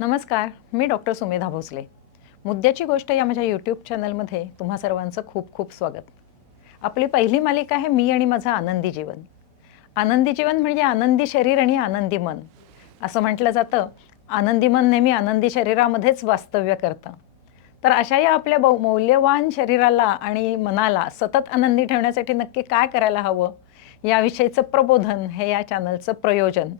नमस्कार, मी डॉक्टर सुमेधा भोसले. मुद्द्याची गोष्ट या माझ्या यूट्यूब चॅनलमध्ये तुम्हा सर्वांचं खूप खूप स्वागत. आपली पहिली मालिका आहे मी आणि माझं आनंदी जीवन. आनंदी जीवन म्हणजे आनंदी शरीर आणि आनंदी मन. असं म्हटलं जातं, आनंदी मन नेहमी आनंदी शरीरामध्येच वास्तव्य करतं. तर अशा या आपल्या मौल्यवान शरीराला आणि मनाला सतत आनंदी ठेवण्यासाठी नक्की काय करायला हवं, याविषयीचं प्रबोधन हे या चॅनलचं प्रयोजन.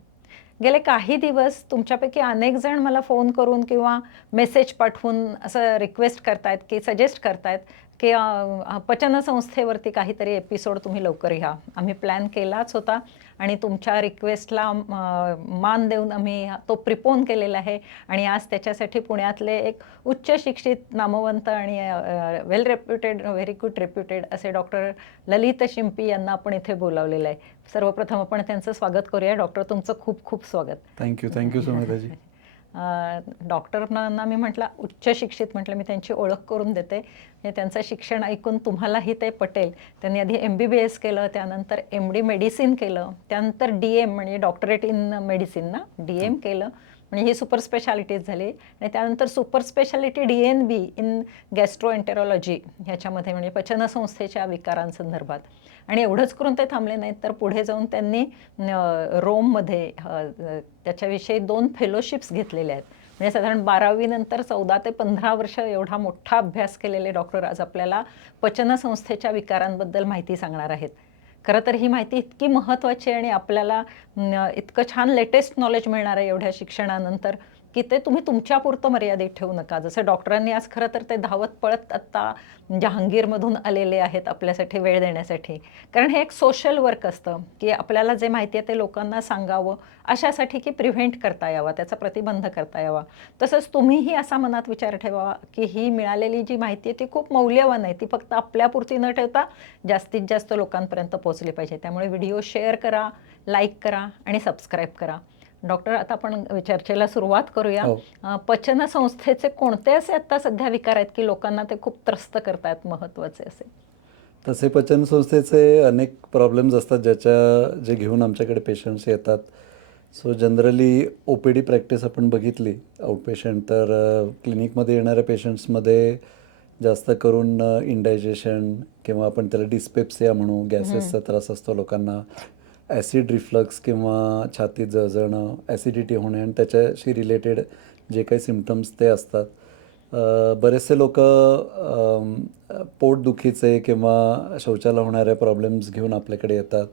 गेले काही दिवस तुमच्यापैकी अनेक जण मला फोन करून किंवा मेसेज पाठवून असं रिक्वेस्ट करतायत की सजेस्ट करतायत की पचनसंस्थेवरती काहीतरी एपिसोड तुम्ही लवकर घ्या. आम्ही प्लॅन केलाच होता आणि तुमच्या रिक्वेस्टला मान देऊन आम्ही तो प्रिपोन केलेला आहे आणि आज त्याच्यासाठी पुण्यातले एक उच्च शिक्षित नामवंत आणि वेल रेप्युटेड व्हेरी गुड रेप्युटेड असे डॉक्टर ललित शिंपी यांना आपण इथे बोलावलेलं आहे. सर्वप्रथम आपण त्यांचं स्वागत करूया. डॉक्टर, तुमचं खूप खूप स्वागत. थँक्यू सुमेधाजी. डॉक्टरांना मी म्हटलं उच्च शिक्षित म्हटलं, मी त्यांची ओळख करून देते. त्यांचं शिक्षण ऐकून तुम्हालाही ते पटेल. त्यांनी आधी MBBS केलं, त्यानंतर MD मेडिसिन केलं, त्यानंतर DM म्हणजे डॉक्टरेट इन मेडिसिन ना, DM केलं, म्हणजे ही सुपर स्पेशालिटीज झाली. आणि त्यानंतर सुपर स्पेशालिटी DNB इन गॅस्ट्रोएंटेरॉलॉजी ह्याच्यामध्ये म्हणजे पचनसंस्थेच्या विकारांसंदर्भात. आणि एवढंच करून ते थांबले नाहीत, तर पुढे जाऊन त्यांनी रोममध्ये त्याच्याविषयी 2 फेलोशिप्स घेतलेल्या आहेत. म्हणजे साधारण 12वी नंतर 14 ते 15 वर्ष एवढा मोठा अभ्यास केलेले डॉक्टर आज आपल्याला पचनसंस्थेच्या विकारांबद्दल माहिती सांगणार आहेत. खरं तर ही माहिती इतकी महत्त्वाची आहे आणि आपल्याला इतकं छान लेटेस्ट नॉलेज मिळणार आहे एवढ्या शिक्षणानंतर, की ते तुम्ही तुमच्यापुरतं मर्यादित ठेवू नका. जसं डॉक्टरांनी आज खरं तर ते धावत पळत आत्ता जहांगीरमधून आलेले आहेत आपल्यासाठी वेळ देण्यासाठी. कारण हे एक सोशल वर्क असतं, की आपल्याला जे माहिती आहे ते लोकांना सांगावं अशासाठी, की प्रिव्हेंट करता यावा, त्याचा प्रतिबंध करता यावा. तसंच तुम्हीही असा मनात विचार ठेवावा, की ही मिळालेली जी माहिती आहे ती खूप मौल्यवान आहे. ती फक्त आपल्यापुरती न ठेवता जास्तीत जास्त लोकांपर्यंत पोहोचली पाहिजे. त्यामुळे व्हिडिओ शेअर करा, लाईक करा आणि सबस्क्राईब करा. डॉक्टर, आता आपण चर्चेला सुरुवात करूया. हो. पचनसंस्थेचे कोणते असे आता सध्या विकार आहेत की लोकांना ते खूप त्रस्त करतायत, महत्त्वाचे असे? तसे पचनसंस्थेचे अनेक प्रॉब्लेम्स असतात जे घेऊन आमच्याकडे पेशंट्स येतात. सो जनरली OPD प्रॅक्टिस आपण बघितली आउटपेशंट, तर क्लिनिकमध्ये येणाऱ्या पेशंट्समध्ये जास्त करून इंडायजेशन किंवा आपण त्याला डिस्पेप्सिया म्हणू, गॅसेसचा त्रास असतो लोकांना, ॲसिड रिफ्लक्स किंवा छातीत जळजळणं, ॲसिडिटी होणे आणि त्याच्याशी रिलेटेड जे काही सिम्पटम्स ते असतात. बरेचसे लोक पोटदुखीचे किंवा शौचाला होणाऱ्या प्रॉब्लेम्स घेऊन आपल्याकडे येतात.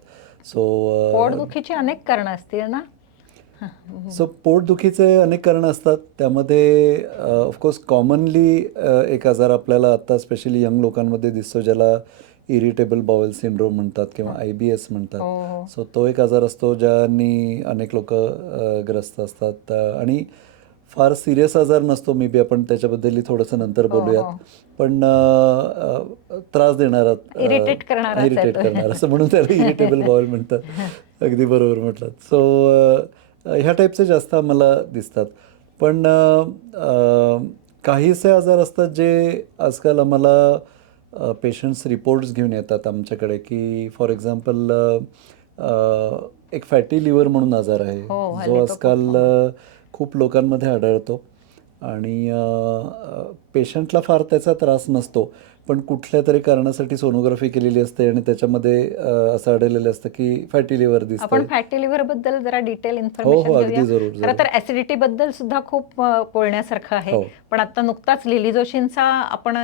पोटदुखीची अनेक कारणं असतील ना? सो पोटदुखीचे अनेक कारणं असतात. त्यामध्ये ऑफकोर्स कॉमनली एक आजार आपल्याला आता स्पेशली यंग लोकांमध्ये दिसतो, ज्याला इरिटेबल बाउल सिंड्रोम म्हणतात किंवा IBS म्हणतात. हो हो. सो तो एक आजार असतो ज्यांनी अनेक लोक ग्रस्त असतात आणि फार सिरियस आजार नसतो. मे बी आपण त्याच्याबद्दलही थोडंसं नंतर हो बोलूयात. हो. पण त्रास देणारा, इरिटेट करणाराच आहे इरिटेट तो. करणारा, असं म्हणून त्याला इरिटेबल बाउल म्हणतात. अगदी बरोबर म्हटलं. सो ह्या टाईपचे जास्त आम्हाला दिसतात. पण काहीसे आजार असतात जे आजकाल आम्हाला पेशंट्स रिपोर्ट्स घेऊन येतात आमच्याकडे, की फॉर एक्झाम्पल एक फॅटी लिव्हर म्हणून आजार आहे, हो, जो हल्ली तो खूप आजकाल common. खूप लोकांमध्ये आढळतो आणि पेशंटला फार त्याचा त्रास नसतो. पण कुठल्या तरी कारणासाठी सोनोग्राफी केलेली असते आणि त्याच्यामध्ये असं आढळलेलं असतं की फॅटी लिव्हर आपण दिसतंय. फॅटी लिव्हर बद्दल जरा डिटेल हो इन्फॉर्मेशन हो, घेऊया. अगदी जरूर खरं जरूर. तर ऍसिडिटी बद्दल सुद्धा खूप बोलण्यासारखं आहे. हो पण आता नुकताच लिली जोशींचा आपण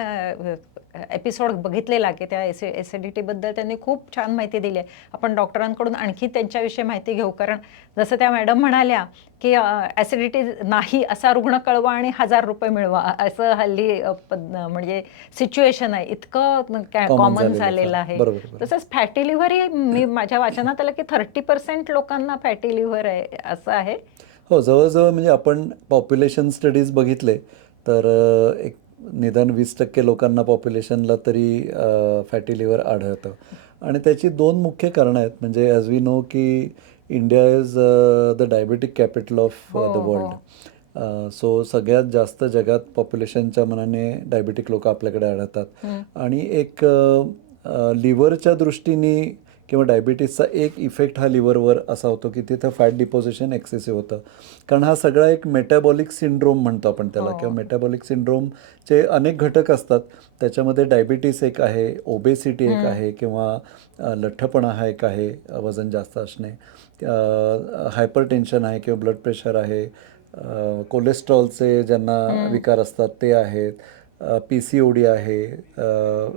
एपिसोड बघितलेला, की त्या ऍसिडिटी बद्दल त्यांनी खूप छान माहिती दिली आहे. आपण डॉक्टरांकडून आणखी त्यांच्याविषयी माहिती घेऊ. कारण जसं त्या मॅडम म्हणाल्या की ऍसिडिटी नाही असा रुग्ण कळवा आणि ₹1000 मिळवा, असं हल्ली म्हणजे सिच्युएशन आहे. इतकं कॉमन कॉमन झालेलं झालेलं फार. आहे. बरोबर बरोबर. तसंच फॅटी लिव्हरही मी माझ्या वाचनात आलं की 30% लोकांना फॅटी लिव्हर आहे, असं आहे. हो, जवळजवळ म्हणजे आपण पॉप्युलेशन स्टडीज बघितले तर एक निदान 20% लोकांना पॉप्युलेशनला तरी फॅटी लिव्हर आढळतं. आणि त्याची 2 मुख्य कारणं आहेत. म्हणजे ॲज वी नो की India is the diabetic capital of हो द हो. वर्ल्ड. सो सगळ्यात जास्त जगात पॉप्युलेशनच्या मानाने डायबेटिक लोक आपल्याकडे आढळतात. आणि एक लिव्हरच्या दृष्टीने किंवा डायबिटीसचा एक इफेक्ट हा लिव्हरवर असा होतो की तिथं फॅट डिपॉझिशन एक्सेसिव्ह होतं. कारण हा सगळा एक मेटाबॉलिक सिंड्रोम म्हणतो आपण त्याला, हो. किंवा मेटाबॉलिक सिंड्रोमचे अनेक घटक असतात. त्याच्यामध्ये डायबिटीस एक आहे, ओबेसिटी एक आहे, किंवा लठ्ठपणा हा एक आहे, वजन जास्त असणे, हायपरटेन्शन आहे किंवा ब्लड प्रेशर आहे, कोलेस्ट्रॉलचे ज्यांना विकार असतात ते आहेत, PCOD आहे.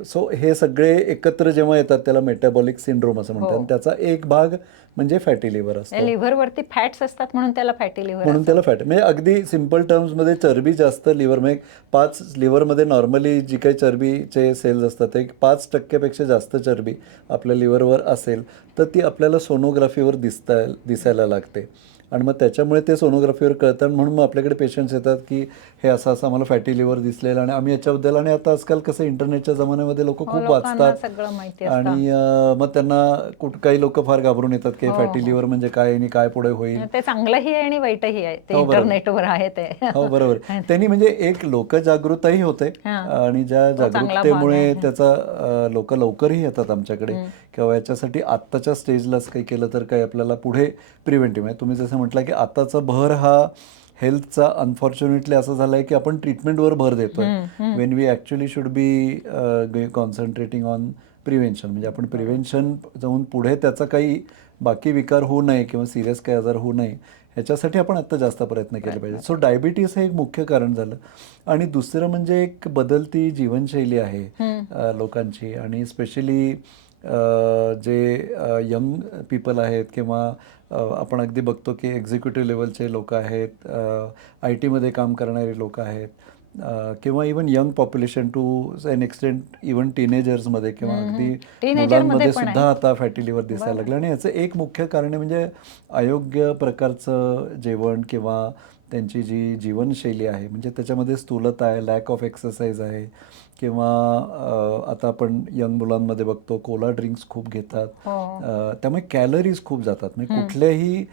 सो हे सगळे एकत्र जेव्हा येतात त्याला मेटाबॉलिक सिंड्रोम असं म्हणतात. हो. आणि त्याचा एक भाग म्हणजे फॅटी लिव्हर असतो. लिव्हरवरती फॅट्स असतात म्हणून त्याला फॅटी लिव्हर म्हणून त्याला फॅट, म्हणजे अगदी सिम्पल टर्म्समध्ये चरबी जास्त लिव्हर, म्हणजे 5 लिव्हरमध्ये नॉर्मली जी काही चरबीचे सेल्स असतात एक 5% जास्त चरबी आपल्या लिव्हरवर असेल तर ती आपल्याला सोनोग्राफीवर दिसायला लागते. आणि मग त्याच्यामुळे ते सोनोग्राफीवर कळतं. म्हणून मग आपल्याकडे पेशंट्स येतात की हे असं असं आम्हाला फॅटी लिव्हर दिसलेलं आणि आम्ही याच्याबद्दल, आणि आता आजकाल कसं इंटरनेटच्या जमान्यामध्ये लोक खूप लोकांना वाचतात सगळं माहिती असतं. आणि मग त्यांना काही लोक फार घाबरून येतात की हो, फॅटी लिव्हर म्हणजे काय आणि काय पुढे होईल. ते चांगलंही आहे आणि वाईटही आहे, ते हो, बरोबर. इंटरनेटवर आहे ते. हो, बरोबर. त्यांनी म्हणजे एक लोकजागृतही होते आणि ज्या तो चांगला भाग जागरूकतेमुळे आहे. त्याचा लोक लवकरही येतात आमच्याकडे, किंवा याच्यासाठी आत्ताच्या स्टेजलाच काही केलं तर काही आपल्याला पुढे प्रिव्हेंटिव्ह, म्हणजे तुम्ही जसं म्हटलं की आताचा भर हा हेल्थचा अनफॉर्च्युनेटली असं झालं आहे की आपण ट्रीटमेंटवर भर देतोय, when we actually should be concentrating on prevention. म्हणजे आपण प्रिव्हेन्शन जाऊन पुढे त्याचा काही बाकी विकार होऊ नये किंवा सिरियस काही आजार होऊ नये ह्याच्यासाठी आपण आत्ता जास्त प्रयत्न केले पाहिजे. सो डायबिटीस हे एक मुख्य कारण झालं. आणि दुसरं म्हणजे एक बदलती जीवनशैली आहे लोकांची, आणि स्पेशली जे यंग पीपल आहेत, किंवा आपण अगदी बघतो की एक्झिक्युटिव्ह लेवलचे लोक आहेत, IT मध्ये काम करणारे लोक आहेत, किंवा even young population to an extent even टीनेजर्समध्ये किंवा अगदी टीनेजरमध्ये मुलांमध्ये पण आहे. सुद्धा आता फॅटी लिव्हर दिसायला लागलं. आणि याचं एक मुख्य कारण आहे म्हणजे अयोग्य प्रकारचं जेवण किंवा त्यांची जी जीवनशैली आहे, म्हणजे त्याच्यामध्ये स्थूलता आहे, लॅक ऑफ एक्सरसाइज आहे, किंवा आता आपण यंग मुलांमध्ये बघतो कोला ड्रिंक्स खूप घेतात. त्यामुळे कॅलरीज खूप जातात. म्हणजे कुठल्याही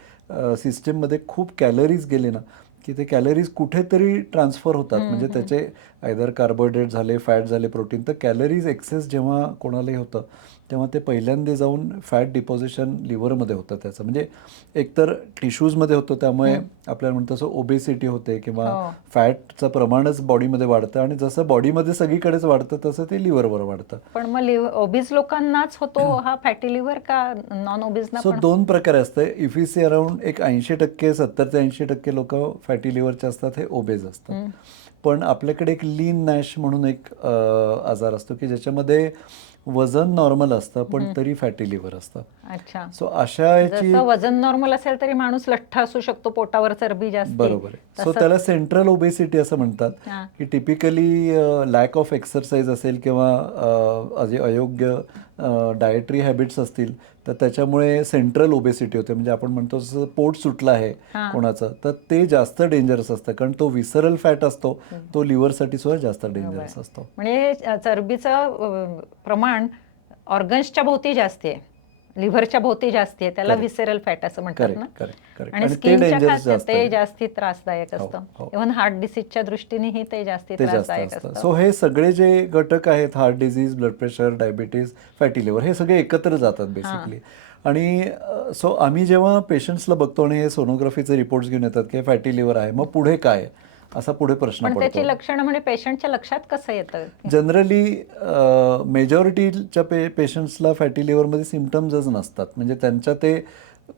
सिस्टीममध्ये खूप कॅलरीज गेले ना की ते कॅलरीज कुठेतरी ट्रान्सफर होतात. म्हणजे त्याचे आयदर कार्बोहायड्रेट झाले, फॅट झाले, प्रोटीन, तर कॅलरीज एक्सेस जेव्हा कोणालाही होतं तेव्हा ते पहिल्यांदा जाऊन फॅट डिपॉझिशन लिव्हरमध्ये होतं. त्याचं म्हणजे एकतर टिश्यूजमध्ये होतं, त्यामुळे आपल्याला म्हणतो तसं ओबेसिटी होते किंवा फॅटचं प्रमाणच बॉडीमध्ये वाढतं, आणि जसं बॉडीमध्ये सगळीकडेच वाढतं तसं ते लिव्हरवर वाढतं. पण मग ओबीज लोकांनाच होतो हा फॅटी लिव्हर का नॉन ओबीजना सो पण? 2 प्रकारे असतं. इफ यू सी अराउंड एक 80%, 70 ते 80% लोक फॅटी लिव्हरचे असतात, हे ओबेज असतात. पण आपल्याकडे एक लीन नॅश म्हणून एक आजार असतो की ज्याच्यामध्ये वजन नॉर्मल असतं पण तरी फॅटी लिव्हर असतं. अच्छा. सो अशा याची जसं वजन नॉर्मल असेल तरी माणूस लठ्ठ असू शकतो, पोटावर चरबी जास्त. बरोबर आहे. सो त्याला सेंट्रल ओबेसिटी असं म्हणतात की टिपिकली लॅक ऑफ एक्सरसाइज असेल किंवा अयोग्य डायटरी हॅबिट्स असतील तर त्याच्यामुळे सेंट्रल ओबेसिटी होते. म्हणजे आपण म्हणतो जसं पोट सुटलं आहे कोणाचं तर ते जास्त डेंजरस असतं, कारण तो विसरल फॅट असतो, तो लिव्हरसाठी सुद्धा जास्त डेंजरस असतो. म्हणजे चरबीचं प्रमाण ऑर्गन्सच्या भोवती जास्त आहे, लिव्हरच्या भोवती जास्त आहे, त्याला विसेरल फॅट असं म्हणतात ना. आणि स्किनच्या खात्यात ते जास्ती त्रासदायक असतं. इव्हन हार्ट डिसीजच्या दृष्टीनेही ते जास्ती त्रासदायक असतं. सो हे सगळे जे घटक आहेत, heart disease, blood pressure, diabetes, fatty liver, हे सगळे एकत्र जातात बेसिकली. आणि सो आम्ही जेव्हा पेशंट्सला बघतो आणि हे सोनोग्राफीचे रिपोर्ट्स घेऊन येतात की फॅटी लिव्हर आहे, मग पुढे काय, असा पुढे प्रश्न पडतो. पण त्याची लक्षणं म्हणजे पेशंटच्या लक्षात कसं येतं? जनरली मेजॉरिटीच्या पेशंट्सला फॅटी लिव्हरमध्ये सिम्पटम्सच नसतात. म्हणजे त्यांच्या ते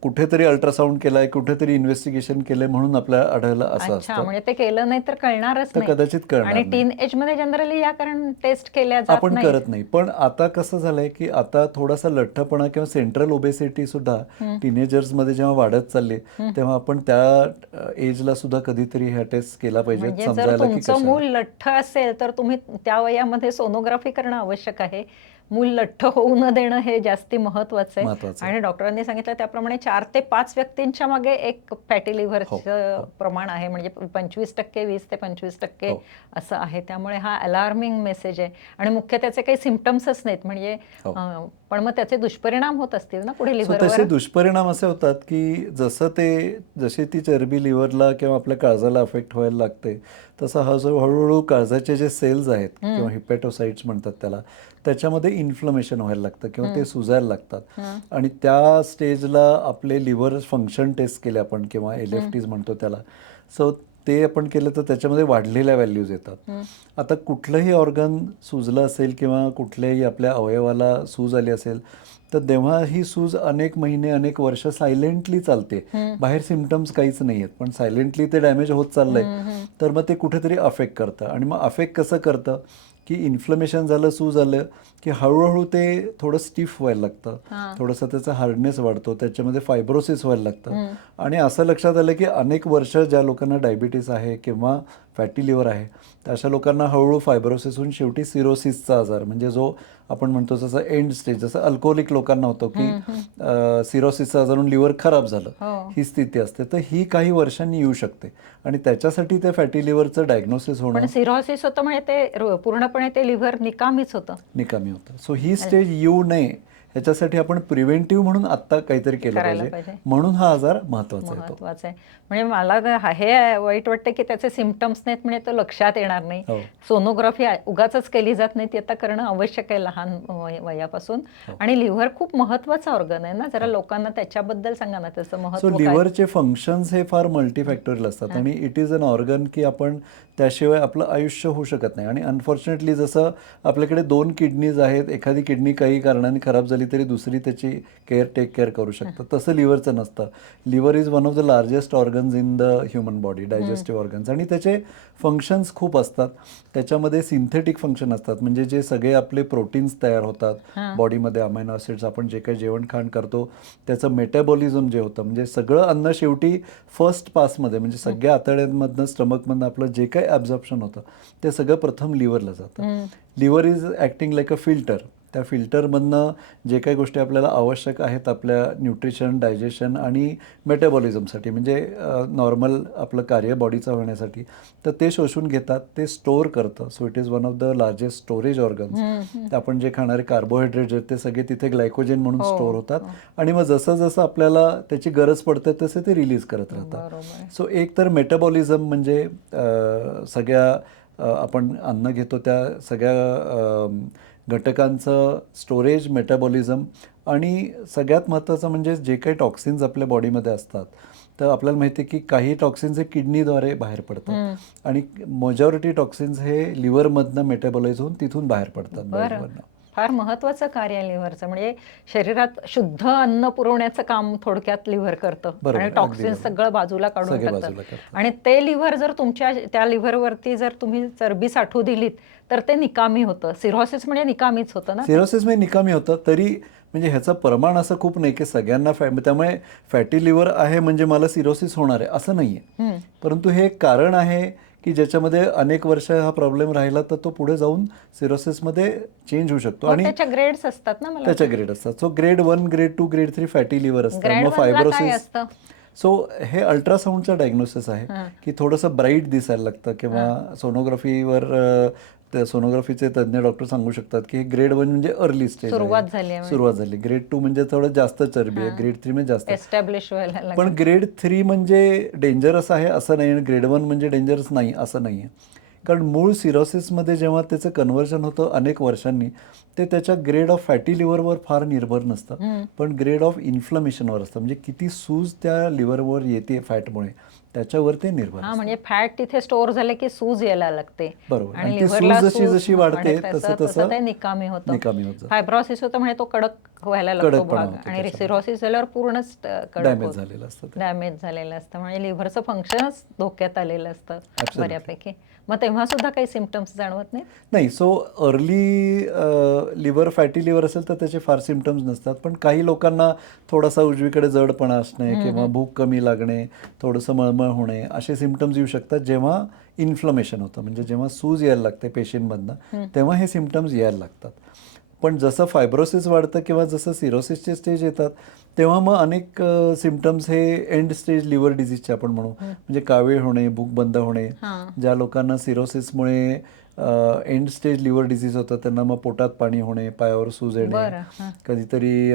कुठेतरी अल्ट्रासाऊंड केलाय, कुठेतरी इन्व्हेस्टिगेशन केलंय म्हणून आपल्याला आढळलं असं असतं. म्हणजे ते केलं नाही तर कळणारच तर नाही. कदाचित कळणार आणि नाही. टीन एज मध्ये जनरली या कारण टेस्ट केल्या जात आपण नाही. करत नाही. पण आता कसं झालंय की आता थोडासा लठ्ठपणा किंवा सेंट्रल ओबेसिटी सुद्धा टीनेजर्समध्ये जेव्हा वाढत चालली तेव्हा आपण त्या एजला सुद्धा कधीतरी ह्या टेस्ट केला पाहिजे, म्हणजे जर समजायला की तुमचं मूल लठ्ठ असेल तर तुम्ही त्या वयामध्ये सोनोग्राफी करणं आवश्यक आहे. मूल लठ्ठ होऊ न देणं हे जास्ती महत्वाचं आहे. आणि डॉक्टरांनी सांगितलं त्याप्रमाणे 4 ते 5 व्यक्तींच्या मागे एक फॅटी लिव्हरचं प्रमाण आहे. म्हणजे 25%, 20 ते 25% असं आहे. त्यामुळे हा अलार्मिंग मेसेज आहे. आणि मुख्य त्याचे काही सिम्पटम्सच नाहीत. म्हणजे पण मग त्याचे दुष्परिणाम होत असतील ना पुढे सो लिव्हरवर? तसे दुष्परिणाम असे होतात की जशी ती चरबी लिव्हरला किंवा आपल्या काळजाला अफेक्ट व्हायला लागते, तसं हळूहळू काळजाचे जे सेल्स आहेत किंवा हिपॅटोसाइट्स म्हणतात त्याला, त्याच्यामध्ये इन्फ्लमेशन व्हायला लागतं किंवा ते सुजायला लागतात. आणि त्या स्टेजला आपले लिव्हर फंक्शन टेस्ट केले आपण किंवा LFTs म्हणतो त्याला, सो ते आपण केलं तर त्याच्यामध्ये वाढलेल्या व्हॅल्यूज येतात. आता कुठलंही ऑर्गन सुजलं असेल किंवा कुठल्याही आपल्या अवयवाला सूज आली असेल, तर तेव्हा ही सूज अनेक महिने अनेक वर्ष सायलेंटली चालते. बाहेर सिम्पटम्स काहीच नाही आहेत, पण सायलेंटली ते डॅमेज होत चाललंय. तर मग ते कुठेतरी अफेक्ट करतं. आणि मग अफेक्ट कसं करतं की इन्फ्लमेशन झालं, सूज आलं की हळूहळू ते थोडं स्टिफ व्हायला लागतं, थोडंसं त्याचा हार्डनेस वाढतो, त्याच्यामध्ये फायब्रोसिस व्हायला लागतं. आणि असं लक्षात आलं की अनेक वर्ष ज्या लोकांना डायबिटीस आहे किंवा फॅटी लिव्हर आहे, तर अशा लोकांना हळूहळू फायब्रोसिस होऊन शेवटी सिरोसिसचा आजार, म्हणजे जो आपण म्हणतो जसं एंड स्टेज, जसं अल्कोहोलिक लोकांना होतो की सिरोसिसचा आजार होऊन लिव्हर खराब झालं, ही स्थिती असते. तर ही काही वर्षांनी येऊ शकते आणि त्याच्यासाठी ते फॅटी लिव्हरचं डायग्नोसिस होणं पण सिरोसिस होतं म्हणजे ते पूर्णपणे ते लिव्हर निकामीच होतं. निकामी होतं. सो ही स्टेज येऊ नये ह्याच्यासाठी आपण प्रिव्हेंटिव्ह म्हणून आत्ता काहीतरी केलं करायला पाहिजे. पाहिजे. म्हणून हा आजार महत्वाचा आहे. महत्वाचं आहे. म्हणजे मला हे वाईट वाटतं की त्याचे सिम्पटम्स नाहीत म्हणजे तो लक्षात येणार नाही. हो. सोनोग्राफी उगाचच केली जात नाही, ती आता करणं आवश्यक आहे लहान वयापासून. आणि लिव्हर खूप महत्वाचा ऑर्गन आहे ना, जरा लोकांना त्याच्याबद्दल सांगा ना, त्याचं सो महत्व काय? लिव्हरचे फंक्शन्स हे फार मल्टीफॅक्टोरियल असतात आणि इट इज अन ऑर्गन की आपण त्याशिवाय आपलं आयुष्य होऊ शकत नाही. आणि अनफॉर्च्युनेटली जसं आपल्याकडे 2 किडनीज आहेत, एखादी किडनी काही कारणाने खराब झाली तरी दुसरी त्याची टेक केअर करू शकतं, तसं लिव्हरचं नसतं. Liver is one of the largest organs in the human body, digestive organs. आणि त्याचे फंक्शन्स खूप असतात. त्याच्यामध्ये सिंथेटिक फंक्शन असतात, म्हणजे जे सगळे आपले प्रोटीन्स तयार होतात बॉडीमध्ये, अमायनो ॲसिड्स, आपण जे काही जेवण खाण करतो त्याचं मेटाबॉलिझम जे होतं, म्हणजे सगळं अन्न शेवटी फर्स्ट पासमध्ये, म्हणजे सगळ्या आतड्यांमधनं स्टमकमधनं आपलं जे काही ॲब्झॉर्प्शन होतं ते सगळं प्रथम लिव्हरला जातं. Liver is acting like a filter. त्या फिल्टरमधनं जे काही गोष्टी आपल्याला आवश्यक आहेत आपल्या न्यूट्रिशन, डायजेशन आणि मेटाबॉलिझमसाठी, म्हणजे नॉर्मल आपलं कार्य बॉडीचं होण्यासाठी, तर ते शोषून घेतात, ते स्टोअर करतं. So it is one of the largest storage organs. आपण जे खाणारे कार्बोहायड्रेट्स आहेत ते सगळे तिथे ग्लायकोजेन म्हणून स्टोअर होतात. आणि मग जसं जसं आपल्याला त्याची गरज पडते तसे ते रिलीज करत राहतात. सो एक तर मेटाबॉलिझम म्हणजे सगळ्या आपण अन्न घेतो त्या सगळ्या घटकांचं स्टोरेज, मेटाबॉलिझम. आणि सगळ्यात महत्त्वाचं म्हणजे जे काही टॉक्सिन्स आपल्या बॉडीमध्ये असतात, तर आपल्याला माहिती आहे की काही टॉक्सिन्स हे किडनीद्वारे बाहेर पडतात आणि मेजॉरिटी टॉक्सिन्स हे लिव्हरमधनं मेटाबॉलाइज होऊन तिथून बाहेर पडतात बॉडीमधनं. फार महत्वाचं कार्य आहे लिव्हरचं. म्हणजे शरीरात शुद्ध अन्न पुरवण्याचं काम थोडक्यात लिव्हर करतं आणि टॉक्सिन्स सगळं बाजूला काढून टाकतं. आणि ते लिव्हर जर तुमच्या त्या लिव्हरवरती जर तुम्ही चरबी साठवू दिलीत तर ते निकामी होतं. सिरोसिस म्हणजे निकामीच होतं ना. सिरोसिस म्हणजे निकामी होतं, तरी म्हणजे ह्याचं प्रमाण असं खूप नाही की सगळ्यांना त्यामुळे फॅटी लिव्हर आहे म्हणजे मला सिरोसिस होणार आहे असं नाही आहे. परंतु हे एक कारण आहे की ज्याच्यामध्ये अनेक वर्ष हा प्रॉब्लेम राहिला तर तो पुढे जाऊन सिरोसिसमध्ये चेंज होऊ शकतो. आणि त्याच्या ग्रेड्स असतात ना. त्याच्या ग्रेड असतात. So grade 1, grade 2, grade 3 fatty liver असतं. मग फायब्रोसिस. सो हे अल्ट्रासाऊंडचं डायग्नोसिस आहे की थोडंसं ब्राईट दिसायला लागतं किंवा सोनोग्राफीवर सोनोग्राफीचे तज्ज्ञ डॉक्टर सांगू शकतात की ग्रेड 1 म्हणजे अर्ली स्टेज, सुरुवात झाली. ग्रेड 2 म्हणजे थोडं जास्त चरबी आहे, ग्रेड 3 म्हणजे जास्त एस्टॅब्लिश व्हायला. पण ग्रेड 3 म्हणजे डेंजरस आहे असं नाही आणि ग्रेड 1 म्हणजे डेंजरस नाही असं नाही आहे. कारण मूळ सिरोसिसमध्ये जेव्हा त्याचं कन्व्हर्जन होतं अनेक वर्षांनी, ते त्याच्या ग्रेड ऑफ फॅटी लिव्हरवर फार निर्भर नसतं, पण ग्रेड ऑफ इन्फ्लमेशनवर असतं. म्हणजे किती सूज त्या लिव्हरवर येते फॅटमुळे त्याच्यावर ते निर्भर. म्हणजे फॅट तिथे स्टोअर झाले की सूज यायला लागते. बरोबर. आणि ती सूज जशी जशी वाढते तसं तसं ते निकामी होतं. होतं. फायब्रोसिस होतं म्हणजे तो कडक व्हायला लागतो भाग. आणि सिरोसिस झाल्यावर पूर्णच डॅमेज झालेलं असतं. डॅमेज झालेलं असतं. म्हणजे लिव्हरचं फंक्शनच धोक्यात आलेलं असतं बऱ्यापैकी. मग तेव्हा सुद्धा काही सिम्पटम्स जाणवत नाही. So early liver fatty liver असेल तर त्याचे फार सिम्पटम्स नसतात, पण काही लोकांना थोडासा उजवीकडे जडपणा असणे किंवा भूक कमी लागणे, थोडंसं मळमळ होणे असे सिम्पटम्स येऊ शकतात जेव्हा इन्फ्लमेशन होतं. म्हणजे जेव्हा सूज यायला लागते पेशींमधनं तेव्हा हे सिम्पटम्स यायला लागतात. पण जसं फायब्रोसिस वाढतं किंवा जसं सिरोसिसचे स्टेज येतात तेव्हा मग अनेक सिम्पटम्स हे एंड स्टेज लिव्हर डिझीजचे आपण म्हणू, म्हणजे कावीळ होणे, भूक बंद होणे. हां. ज्या लोकांना सिरोसिसमुळे एंड स्टेज लिव्हर डिझीज होतं त्यांना मग पोटात पाणी होणे, पायावर सूज येणे, बरं. हां. कधीतरी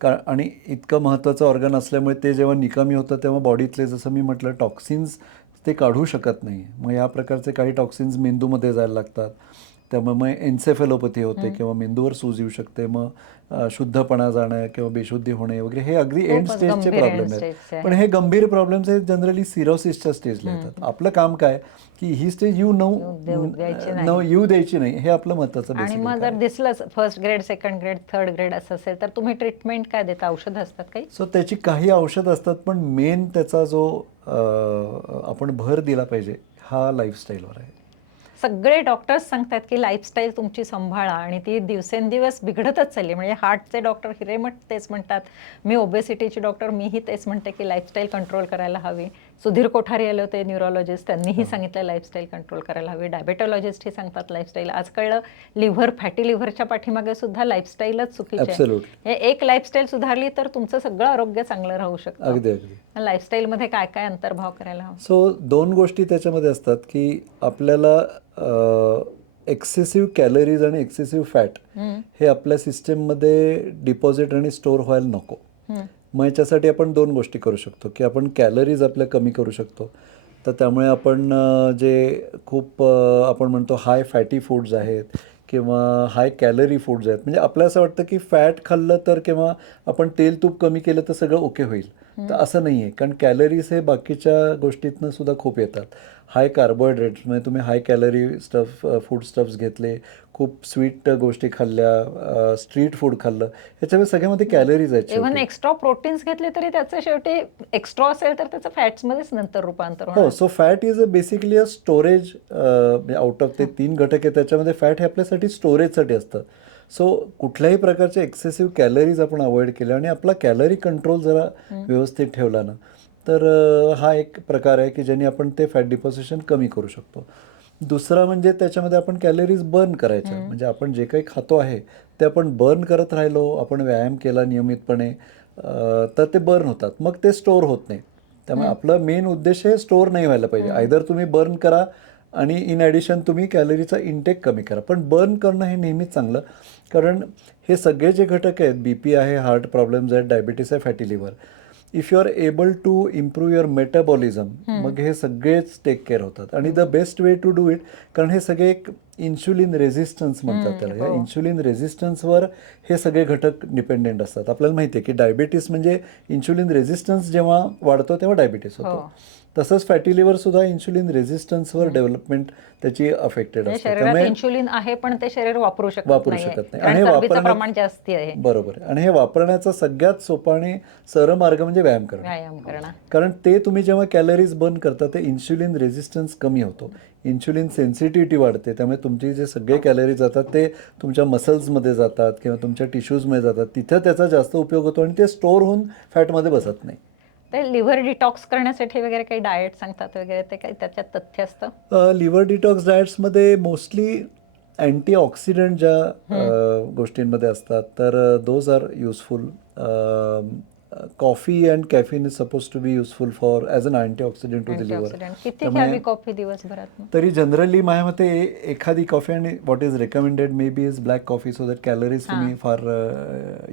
आणि इतकं महत्त्वाचं ऑर्गन असल्यामुळे ते जेव्हा निकामी होतं तेव्हा बॉडीतले जसं मी म्हटलं टॉक्सिन्स ते काढू शकत नाही. मग या प्रकारचे काही टॉक्सिन्स मेंदूमध्ये जायला लागतात. त्यामुळे मग एन्सेफेलोपॅथी होते किंवा मेंदूवर सूज येऊ शकते. मग शुद्धपणा जाणं किंवा बेशुद्धी होणे वगैरे हे अगदी एंड खूपच स्टेजचे गंभीर प्रॉब्लेम end आहेत. stageचे पण आहेत. हे गंभीर प्रॉब्लेम्स हे जनरली सिरोसिसच्या स्टेजला येतात. आपलं काम काय की ही स्टेज येऊ द्यायची नाही. येऊ द्यायची नाही, हे आपलं महत्त्वाचं आणि बेसिकली मग काय. जर दिसलंच first grade, second grade, third grade असं असेल तर तुम्ही ट्रीटमेंट काय देता? औषध असतात काही? सो त्याची काही औषध असतात पण मेन त्याचा जो आपण भर दिला पाहिजे हा लाईफस्टाईलवर आहे. सगळे डॉक्टर्स सांगतात की लाईफस्टाईल तुमची सांभाळा आणि ती दिवसेंदिवस बिघडतच चालली. म्हणजे हार्टचे डॉक्टर हिरेमठ तेच म्हणतात, मी ओबेसिटीची डॉक्टर मीही तेच म्हणते की लाईफस्टाईल कंट्रोल करायला हवी. सुधीर कोठारी आले होते न्यूरोलॉजिस्ट, त्यांनीही सांगितलं लाईफस्टाईल कंट्रोल करायला हवी. डायबेटॉलॉजिस्टही सांगतात लाईफस्टाईल. आज कळलं लिव्हर, फॅटी लिव्हरच्या पाठीमागे सुद्धा लाईफस्टाईलच चुकीची आहे. ॲब्सोल्युटली. हे एक लाईफस्टाईल सुधारली तर तुमचं सगळं आरोग्य चांगलं राहू शकतं. अगदी अगदी. लाईफस्टाईलमध्ये काय काय अंतर्भाव करायला हवा? सो दोन गोष्टी त्याच्यामध्ये असतात की आपल्याला एक्सेसिव्ह कॅलरीज आणि एक्सेसिव्ह फॅट हे आपल्या सिस्टीममध्ये डिपॉझिट आणि स्टोअर व्हायला नको. मग याच्यासाठी आपण दोन गोष्टी करू शकतो की आपण कॅलरीज आपल्या कमी करू शकतो. तर त्यामुळे आपण जे खूप आपण म्हणतो हाय फॅटी फूड्स आहेत किंवा हाय कॅलरी फूड्स आहेत, म्हणजे आपल्याला असं वाटतं की फॅट खाल्लं तर किंवा आपण तेल तूप कमी केलं तर सगळं ओके होईल. तर असं नाही आहे, कारण कॅलरीज हे बाकीच्या गोष्टीतनं सुद्धा खूप येतात. हाय कार्बोहायड्रेट्स म्हणजे तुम्ही हाय कॅलरी फूड स्टफ्स घेतले, खूप स्वीट गोष्टी खाल्ल्या, स्ट्रीट फूड खाल्लं, ह्याच्यामध्ये सगळ्यामध्ये कॅलरीज आहेत इव्हन शेवटी. एक्स्ट्रा प्रोटीन्स घेतले तरी त्याचं शेवटी एक्स्ट्रा असेल तर त्याचं फॅट्समध्येच नंतर रूपांतर हो, होणार. So fat is basically a storage. Out of ते 3 घटक आहेत त्याच्यामध्ये फॅट हे आपल्यासाठी स्टोरेजसाठी असतं. सो कुठल्याही प्रकारचे एक्सेसिव्ह कॅलरीज आपण अवॉइड केल्या आणि आपला कॅलरी कंट्रोल जरा व्यवस्थित ठेवला ना तर हा एक प्रकार आहे की ज्याने आपण ते फॅट डिपॉझिशन कमी करू शकतो. दुसरा म्हणजे त्याच्यामध्ये आपण कॅलरीज बर्न करायच्या, म्हणजे आपण जे काही खातो आहे ते आपण बर्न करत राहिलो, आपण व्यायाम केला नियमितपणे तर ते बर्न होतात, मग ते स्टोअर होत नाही. त्यामुळे आपला मेन उद्देश हे स्टोअर नाही व्हायला पाहिजे. आयदर तुम्ही बर्न करा आणि इन ॲडिशन तुम्ही कॅलरीचा इंटेक कमी करा, पण बर्न करणं हे नेहमीच चांगलं. कारण हे सगळे जे घटक आहेत, बी पी आहे, हार्ट प्रॉब्लेम्स आहेत, डायबिटीस आहे, fatty liver, if you are able to improve your metabolism मग हे सगळेच टेक केअर होतात. आणि the best way to do it, कारण हे सगळे एक इन्शुलिन रेझिस्टन्स म्हणतात त्याला, या इन्शुलिन रेझिस्टन्सवर हे सगळे घटक डिपेंडेंट असतात. आपल्याला माहिती आहे की डायबिटीस म्हणजे इन्शुलिन रेझिस्टन्स जेव्हा वाढतो तेव्हा डायबिटीस होतो. तसंच फॅटी लिव्हर सुद्धा इन्शुलिन रेझिस्टन्सवर डेव्हलपमेंट त्याची अफेक्टेड असते. शरीरात त्यामुळे इन्शुलिन आहे पण ते शरीर वापरू शकत वापरू नाहीये. शकत नाही. कारण आणि हे चरबीचं प्रमाण जास्ती आहे. बरोबर आहे. आणि हे वापरण्याचा सगळ्यात सोपा आणि सरळ मार्ग म्हणजे व्यायाम करणं. व्यायाम करणं. कारण ते तुम्ही जेव्हा कॅलरीज बर्न करता ते इन्शुलिन रेझिस्टन्स कमी होतो, इन्शुलिन सेन्सिटिव्हिटी वाढते. त्यामुळे तुमचे जे सगळे कॅलरीज जातात ते तुमच्या मसल्समध्ये जातात किंवा तुमच्या टिश्यूजमध्ये जातात, तिथं त्याचा जास्त उपयोग होतो आणि ते स्टोअर होऊन फॅटमध्ये बसत नाही. ते लिव्हर डिटॉक्स करण्यासाठी वगैरे काही डाएट सांगतात वगैरे, ते काही त्याच्यात तथ्य असतं? लिव्हर डिटॉक्स डाएट्समध्ये मोस्टली अँटीऑक्सिडंट ज्या गोष्टींमध्ये असतात तर those are useful. Coffee and caffeine is suppose to be useful for as an antioxidant to the liver. Antioxidant किती घ्यावी कॉफी दिवसभरात? तरी जनरली माझ्या मते एखादी कॉफी, आणि what is recommended may be is black coffee, so that calories तुम्ही फार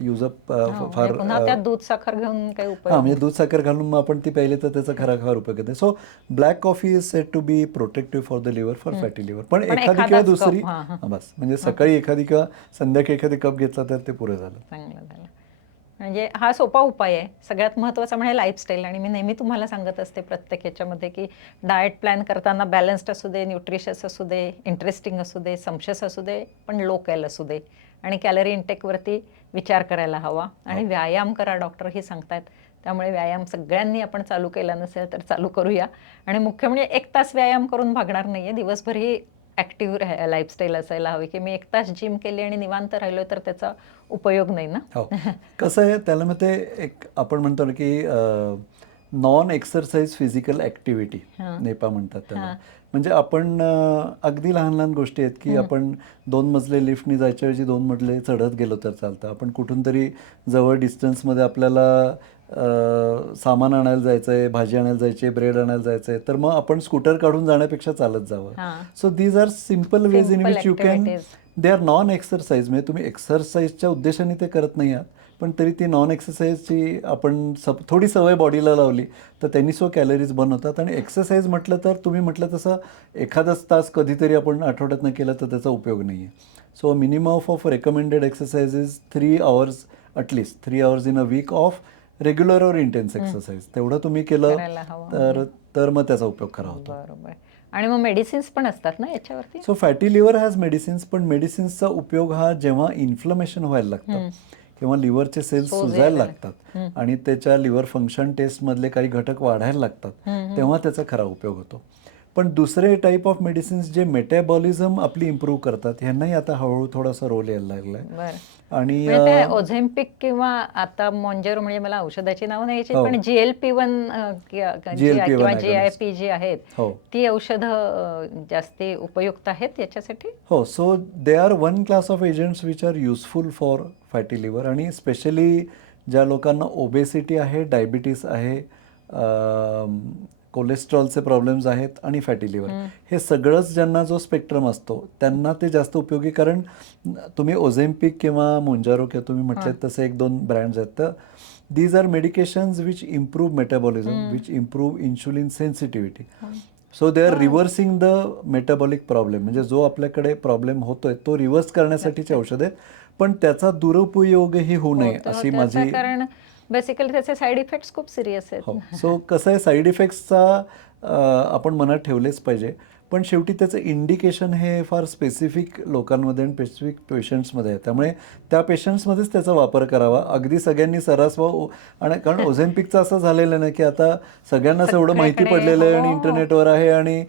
युजअप फार पुन्हा त्यात दूध साखर घेऊन काही हां, उपयोग? म्हणजे दूध साखर घालून मग आपण ती प्यायली तर त्याचा खरा उपयोग येते. So black coffee is said to be protective for the liver, for fatty liver. पण एखादी किंवा दुसरी बस, म्हणजे सकाळी एखादी किंवा संध्याकाळी एखादी कप घेतला तर ते पुरे झालं. चांगलं झालं. म्हणजे हा सोपा उपाय आहे. सगळ्यात महत्त्वाचा म्हणजे लाईफस्टाईल. आणि मी नेहमी तुम्हाला सांगत असते प्रत्येक ह्याच्यामध्ये की डाएट प्लॅन करताना बॅलन्स्ड असू दे, न्यूट्रिशियस असू दे, इंटरेस्टिंग असू दे, संशस असू दे, पण लो कॅल असू दे, आणि कॅलरी इंटेकवरती विचार करायला हवा. आणि व्यायाम करा, डॉक्टरही सांगतायत. त्यामुळे व्यायाम सगळ्यांनी आपण चालू केला नसेल तर चालू करूया. आणि मुख्य म्हणजे 1 तास व्यायाम करून भागणार नाही आहे. दिवसभरही ॲक्टिव्ह लाईफस्टाईल असायला हवी की मी 1 तास जिम केली आणि निवांत राहिलो तर त्याचा उपयोग नाही ना. हो, कसं आहे त्याला मग ते एक आपण म्हणतो ना की नॉन एक्सरसाइज फिजिकल ॲक्टिव्हिटी हां. नेपा म्हणतात त्याला. हां. म्हणजे आपण अगदी लहान लहान गोष्टी आहेत की आपण 2 मजले लिफ्टनी जायच्याऐवजी 2 मजले चढत गेलो तर चालतं. आपण कुठून तरी जवळ डिस्टन्समध्ये आपल्याला सामान आणायला जायचं आहे, भाजी आणायला जायची आहे, ब्रेड आणायला जायचं आहे, तर मग आपण स्कूटर काढून जाण्यापेक्षा चालत जावं. हां. So these are simple ways in Simple which you can, activities. They are non exercise. म्हणजे तुम्ही एक्सरसाइजच्या उद्देशाने ते करत नाही आहात, पण तरी ती नॉन एक्सरसाइजची आपण थोडी सवय बॉडीला लावली तर त्यांनी कॅलरीज बर्न होतात. आणि एक्सरसाइज म्हटलं तर तुम्ही म्हटलं तसं एखादाच तास कधीतरी आपण आठवड्यातनं केलं तर त्याचा उपयोग नाही आहे. So minimum of recommended exercise is 3 hours, at least 3 hours in a week of regular और इंटेन्स एक्सरसाइज. तेवढं तुम्ही केलं करायला हवं. तर मग त्याचा उपयोग खरा होतो. बरोबर. आणि मग मेडिसिन्स पण असतात ना याच्यावरती? So fatty liver has medicines, पण मेडिसिन्सचा उपयोग हा जेव्हा इन्फ्लमेशन व्हायला लागतं किंवा लिव्हरचे सेल्स सुजायला लागतात आणि त्याच्या लिव्हर फंक्शन टेस्टमधले काही घटक वाढायला लागतात, तेव्हा त्याचा खरा उपयोग होतो. पण दुसरे टाईप ऑफ मेडिसिन्स जे मेटाबॉलिझम आपली इम्प्रूव्ह करतात, ह्यांनाही आता हळूहळू थोडासा रोल यायला लागला आहे. बरं. आणि म्हणजे ते ओझेम्पिक किंवा आता मॉन्जेरो, म्हणजे मला औषधाची नावं नाही यायची, हो. पण GLP-1 GLP-1 किंवा agonist. GIP जी आहेत, हो. ती औषधं जास्ती उपयुक्त आहेत याच्यासाठी? हो. So they are one class of agents which are useful for fatty liver. आणि स्पेशली ज्या लोकांना ओबेसिटी आहे, डायबिटीस आहे, कोलेस्ट्रॉलचे प्रॉब्लेम्स आहेत आणि फॅटी लिव्हर, हे सगळंच ज्यांना जो स्पेक्ट्रम असतो त्यांना ते जास्त उपयोगी. कारण तुम्ही ओझेम्पिक किंवा मोंजारो किंवा तुम्ही म्हटलेत तसे 1-2 ब्रँड्स आहेत, तर these are medications which improve metabolism, which improve insulin sensitivity. So they are reversing the metabolic problem. म्हणजे जो आपल्याकडे प्रॉब्लेम होतोय तो रिव्हर्स करण्यासाठीचे औषध आहेत, पण त्याचा दुरुपयोगही होऊ नये अशी माझी. कारण बेसिकली त्याचे साईड इफेक्ट्स खूप सिरियस आहेत. हो. सो कसं आहे, साईड इफेक्ट्सचा आपण मनात ठेवलेच पाहिजे, पण शेवटी त्याचं इंडिकेशन हे फार स्पेसिफिक लोकांमध्ये आणि स्पेसिफिक पेशंट्समध्ये आहे. त्यामुळे त्या पेशंट्समध्येच त्याचा वापर करावा. अगदी सगळ्यांनी सर्रास आणि कारण ओझेम्पिकचं असं झालेलं नाही की आता सगळ्यांनाच एवढं माहिती सगळ्याकडे, पडलेलं आहे आणि हो. इंटरनेटवर आहे आणि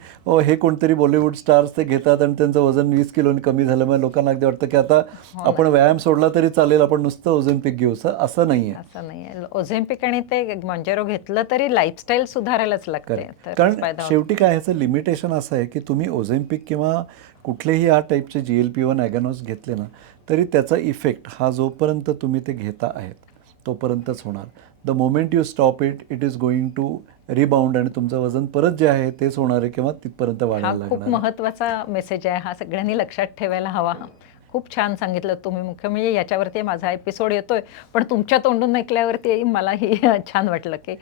हे कोणतरी बॉलिवूड स्टार्स ते घेतात आणि त्यांचं वजन 20 किलोनी कमी झाल्यामुळे लोकांना अगदी वाटतं की आता आपण व्यायाम सोडला तरी चालेल, आपण नुसतं ओझेम्पिक घेऊ. असं नाही आहे. असं नाहीये. ओझेम्पिक आणि ते मॉन्जेरो घेतलं तरी लाईफस्टाईल सुधारायलाच लागते. तरच कारण फायदा होतो. शेवटी काय, ह्याचं लिमिटेशन असं आहे की तुम्ही ओझेम्पिक किंवा कुठलेही या टाईपचे GLP-1 ॲगॉनिस्ट घेतले ना, तरी त्याचा इफेक्ट हा जोपर्यंत तुम्ही ते घेता आहेत तोपर्यंतच होणार. The moment you stop it, it is going to rebound आणि तुमचं वजन परत जे आहे तेच होणार आहे किंवा तिथपर्यंत हा वाढायला खूप लागणार आहे. महत्वाचा मेसेज आहे. हा सगळ्यांनी लक्षात ठेवायला हवा. खूप छान सांगितलं तुम्ही. मुख्य म्हणजे याच्यावरती माझा एपिसोड येतोय, पण तुमच्या तोंडून ऐकल्यावरती मलाही छान वाटलं की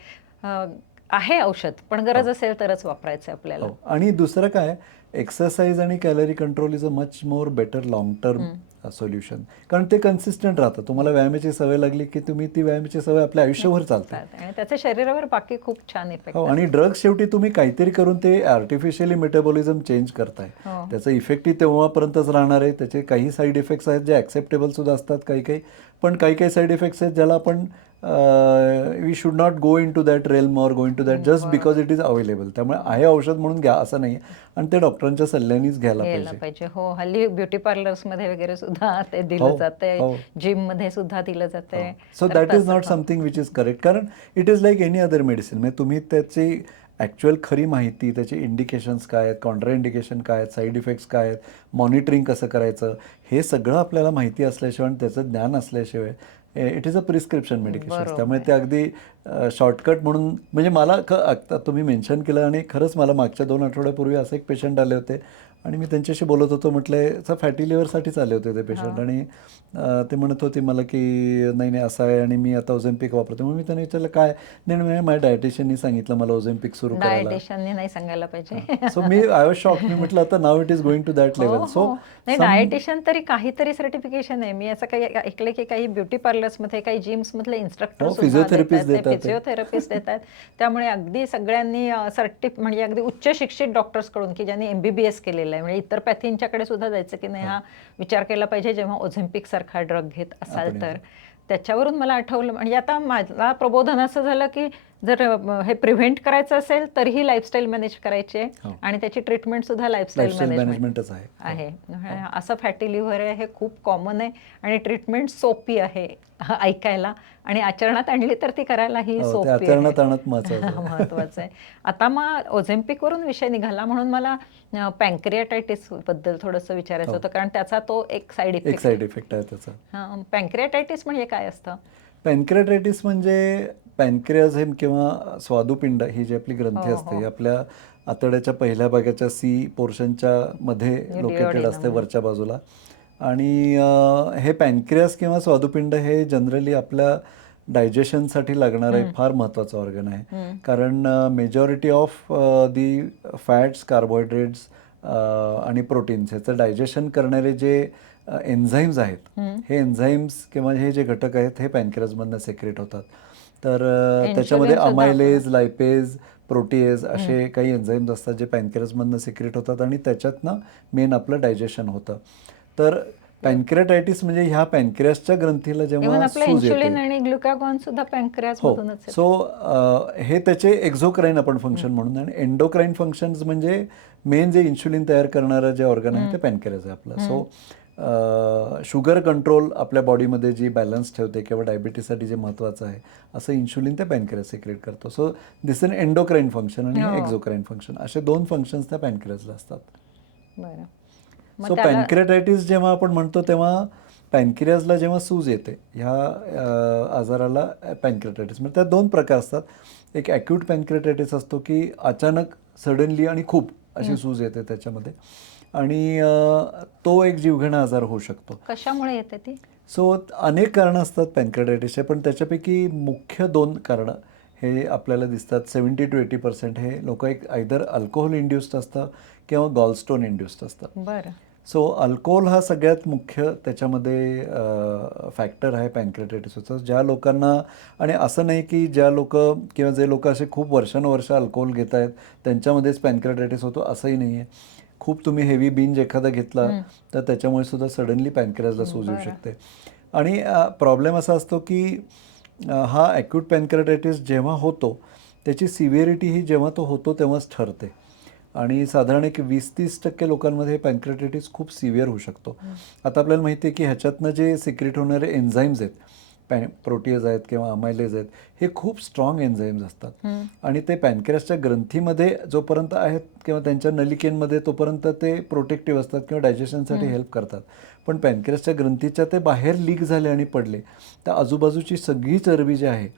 आहे औषध, पण गरज असेल तरच वापरायचं आहे आपल्याला. हो. आणि दुसरं काय, एक्सरसाइज आणि calorie control is a much more better long term solution. कारण ते कन्सिस्टंट राहतं. तुम्हाला व्यायामाची सवय लागली की तुम्ही ती व्यायामाची सवय आपल्या आयुष्यभर चालते. आणि त्याच्या शरीरावर बाकी खूप छान इफेक्ट. हो. आणि ड्रग्स शेवटी तुम्ही काहीतरी करून ते आर्टिफिशियली मेटाबॉलिझम चेंज करताय. त्याचा इफेक्टही तेव्हापर्यंतच राहणार आहे. त्याचे काही साईड इफेक्ट्स आहेत जे ॲक्सेप्टेबल सुद्धा असतात काही, पण काही साईड इफेक्ट्स आहेत ज्याला आपण we should not go into that realm or go into that just because it is available. त्यामुळे आहे औषध म्हणून घ्या असं नाही, आणि ते डॉक्टरांच्या सल्ल्यानेच घ्यायला पाहिजे. हो. हल्ली ब्युटी पार्लर्स मध्ये वगैरे सुद्धा ते दिलं जाते, जिम मध्ये सुद्धा दिलं जाते. So that is not something which is correct. कारण it is like any other medicine. म्हणजे तुम्ही त्याची ॲक्च्युअल खरी माहिती, त्याचे इंडिकेशन्स काय आहेत, कॉन्ट्रा इंडिकेशन काय आहेत, साईड इफेक्ट्स काय आहेत, मॉनिटरिंग कसं करायचं, हे सगळं आपल्याला माहिती असल्याशिवाय आणि त्याचं ज्ञान असल्याशिवाय it is a prescription medication. त्यामुळे ते अगदी शॉर्टकट म्हणून, म्हणजे मला आता तुम्ही मेन्शन केलं आणि खरंच मला मागच्या 2 आठवड्यापूर्वी असं एक पेशंट आले होते आणि मी त्यांच्याशी बोलत होतो. म्हटलं फॅटी लिव्हरसाठीच आले होते ते पेशंट, आणि ते म्हणत होते मला की नाही असं आहे आणि मी आता ओझेम्पिक वापरतो. मग मी त्यांना विचारलं काय, नाही माझ्या डायटिशियननी सांगितलं मला ओझेम्पिक सुरू करायला. डायटिशियनने नाही सांगायला पाहिजे. So I was shock. मी म्हटलं आता now it is going to that level. So नाही, डायटिशियन तरी काहीतरी सर्टिफिकेशन आहे. मी असं काही ऐकलं की काही ब्युटी पार्लर्समध्ये, काही जिम्स मधले इन्स्ट्रक्टर, फिजिओथेरपिस्ट देतात. त्यामुळे अगदी सगळ्यांनी म्हणजे अगदी उच्च शिक्षित डॉक्टर्स कडून की ज्यांनी MBBS केलेलं आहे, म्हणजे इतर पॅथींच्याकडे सुद्धा जायचं की नाही, हा विचार केला पाहिजे जेव्हा ओझेम्पिक सारखा ड्रग घेत असाल तर. त्याच्यावरून मला आठवलं, म्हणजे आता माझा प्रबोधन असं झालं की जर हे प्रिव्हेंट करायचं असेल तरीही लाईफस्टाईल मॅनेज करायची आहे हो. आणि त्याची ट्रीटमेंट सुद्धा लाईफस्टाईल लाईफस्टाईल मॅनेजमेंट मॅनेजमेंटच आहे. आहे. असं फॅटी लिव्हर आहे हे खूप कॉमन आहे आणि ट्रीटमेंट सोपी आहे ऐकायला, आणि आचरणात आणली तर ती करायलाही हो, ते सोपी आहे. आचरणात आणत महत्वाचं आहे. महत्वाचं आहे. आता मग ओझेम्पिकवरून विषय निघाला म्हणून मला पॅन्क्रियाटायटिस बद्दल थोडंसं विचारायचं हो. होतं, कारण त्याचा तो एक साईड एक इफेक्ट. साईड इफेक्ट आहे त्याचा. पॅन्क्रियाटायटिस म्हणजे काय असतं? पॅन्क्रियाटायटिस म्हणजे पॅन्क्रियाज हे किंवा स्वादुपिंड ही जी आपली ग्रंथी हो, असते हो. ही आपल्या आतड्याच्या पहिल्या भागाच्या सी पोर्शनच्या मध्ये लोकेटेड असते, Duodenum. वरच्या बाजूला. आणि हे पॅन्क्रियास किंवा स्वादुपिंड हे जनरली आपल्या डायजेशनसाठी लागणारं एक फार महत्त्वाचं ऑर्गन आहे. कारण majority of the fats, carbohydrates आणि प्रोटीन्स ह्याचं डायजेशन करणारे जे एन्झाईम्स आहेत, हे एन्झाईम्स किंवा हे जे घटक आहेत हे पॅन्क्रियाजमधनं सेक्रेट होतात. तर त्याच्यामध्ये Insulin सुद्धा अमायलेज, लायपेज, प्रोटीएज असे काही एन्झाईम्स असतात जे पॅन्क्रियाजमधनं सेक्रेट होतात आणि त्याच्यातनं मेन आपलं डायजेशन होतं. तर पॅन्क्रियाटायटिस म्हणजे ह्या पॅन्क्रियासच्या ग्रंथीला इव्हन जेव्हा आपलं सूज इन्शुलिन येते. आणि ग्लुकागॉन सुद्धा पॅन्क्रियास हो. मधूनच येतं. सो हे त्याचे एक्झोक्राईन आपण फंक्शन म्हणून, आणि एंडोक्राईन फंक्शन्स म्हणजे मेन जे इन्शुलिन तयार करणारं जे ऑर्गन आहे ते पॅन्क्रियास आहे आपलं. सो शुगर कंट्रोल आपल्या बॉडीमध्ये जी बॅलन्स ठेवते किंवा डायबिटीससाठी जे महत्त्वाचं आहे असं इन्शुलिन ते पॅन्क्रियास सिक्रेट करतो. So this is endocrine function आणि हो. एक्झोक्राईन फंक्शन असे दोन फंक्शन्स त्या पॅन्क्रियासला असतात. बरं. मग सो त्याला पॅन्क्रियाटायटिस जेव्हा आपण म्हणतो तेव्हा पॅन्क्रियाजला जेव्हा सूज येते ह्या आजाराला पॅन्क्रियाटायटिस म्हणजे त्यात दोन प्रकार असतात. एक ॲक्यूट पॅन्क्रियाटायटिस असतो की अचानक सडनली आणि खूप अशी सूज येते त्याच्यामध्ये, आणि तो एक जीवघेणा आजार होऊ शकतो. कशामुळे येते ती? सो अनेक कारणं असतात पॅन्क्रियाटायटिसचे, पण त्याच्यापैकी मुख्य दोन कारणं हे आपल्याला दिसतात. 70 to 80% हे लोक एक आयदर अल्कोहोल इंड्युस्ड असतं किंवा गॉलस्टोन इंड्युस्ड असतं. बरं. सो अल्कोहोल हा सगळ्यात मुख्य त्याच्यामध्ये फॅक्टर आहे पॅन्क्रियाटायटिसचा. ज्या लोकांना, आणि असं नाही की ज्या लोक किंवा जे लोक असे खूप वर्षानुवर्ष अल्कोहोल घेत आहेत त्यांच्यामध्येच पॅन्क्रियाटायटिस होतो असंही नाही आहे. खूप तुम्ही हेवी बिंज एखादा घेतला तर त्याच्यामुळे सुद्धा सडनली पॅन्क्रियाजला सूज येऊ शकते. आणि प्रॉब्लेम असा असतो की हा ॲक्यूट पॅन्क्रियाटायटिस जेव्हा होतो त्याची सिव्हिरिटी ही जेव्हा तो होतो तेव्हाच ठरते, आणि साधारण एक 20-30% लोकांमध्ये पॅन्क्रियाटायटिस खूप सिव्हिअर होऊ शकतो. आता आपल्याला माहिती आहे की ह्याच्यातनं जे सिक्रेट होणारे एन्झाईम्स आहेत, प्रोटीएज आहेत किंवा अमायलेज आहेत, हे खूप स्ट्रॉंग एन्झाईम्स असतात आणि ते पॅन्क्रियासच्या ग्रंथीमध्ये जोपर्यंत आहेत किंवा त्यांच्या नलिकेमध्ये तोपर्यंत ते प्रोटेक्टिव्ह असतात किंवा डायजेशनसाठी हेल्प करतात. पण पॅन्क्रियासच्या ग्रंथीच्या ते बाहेर लीक झाले आणि पडले तर आजूबाजूची सगळी चरबी जी आहे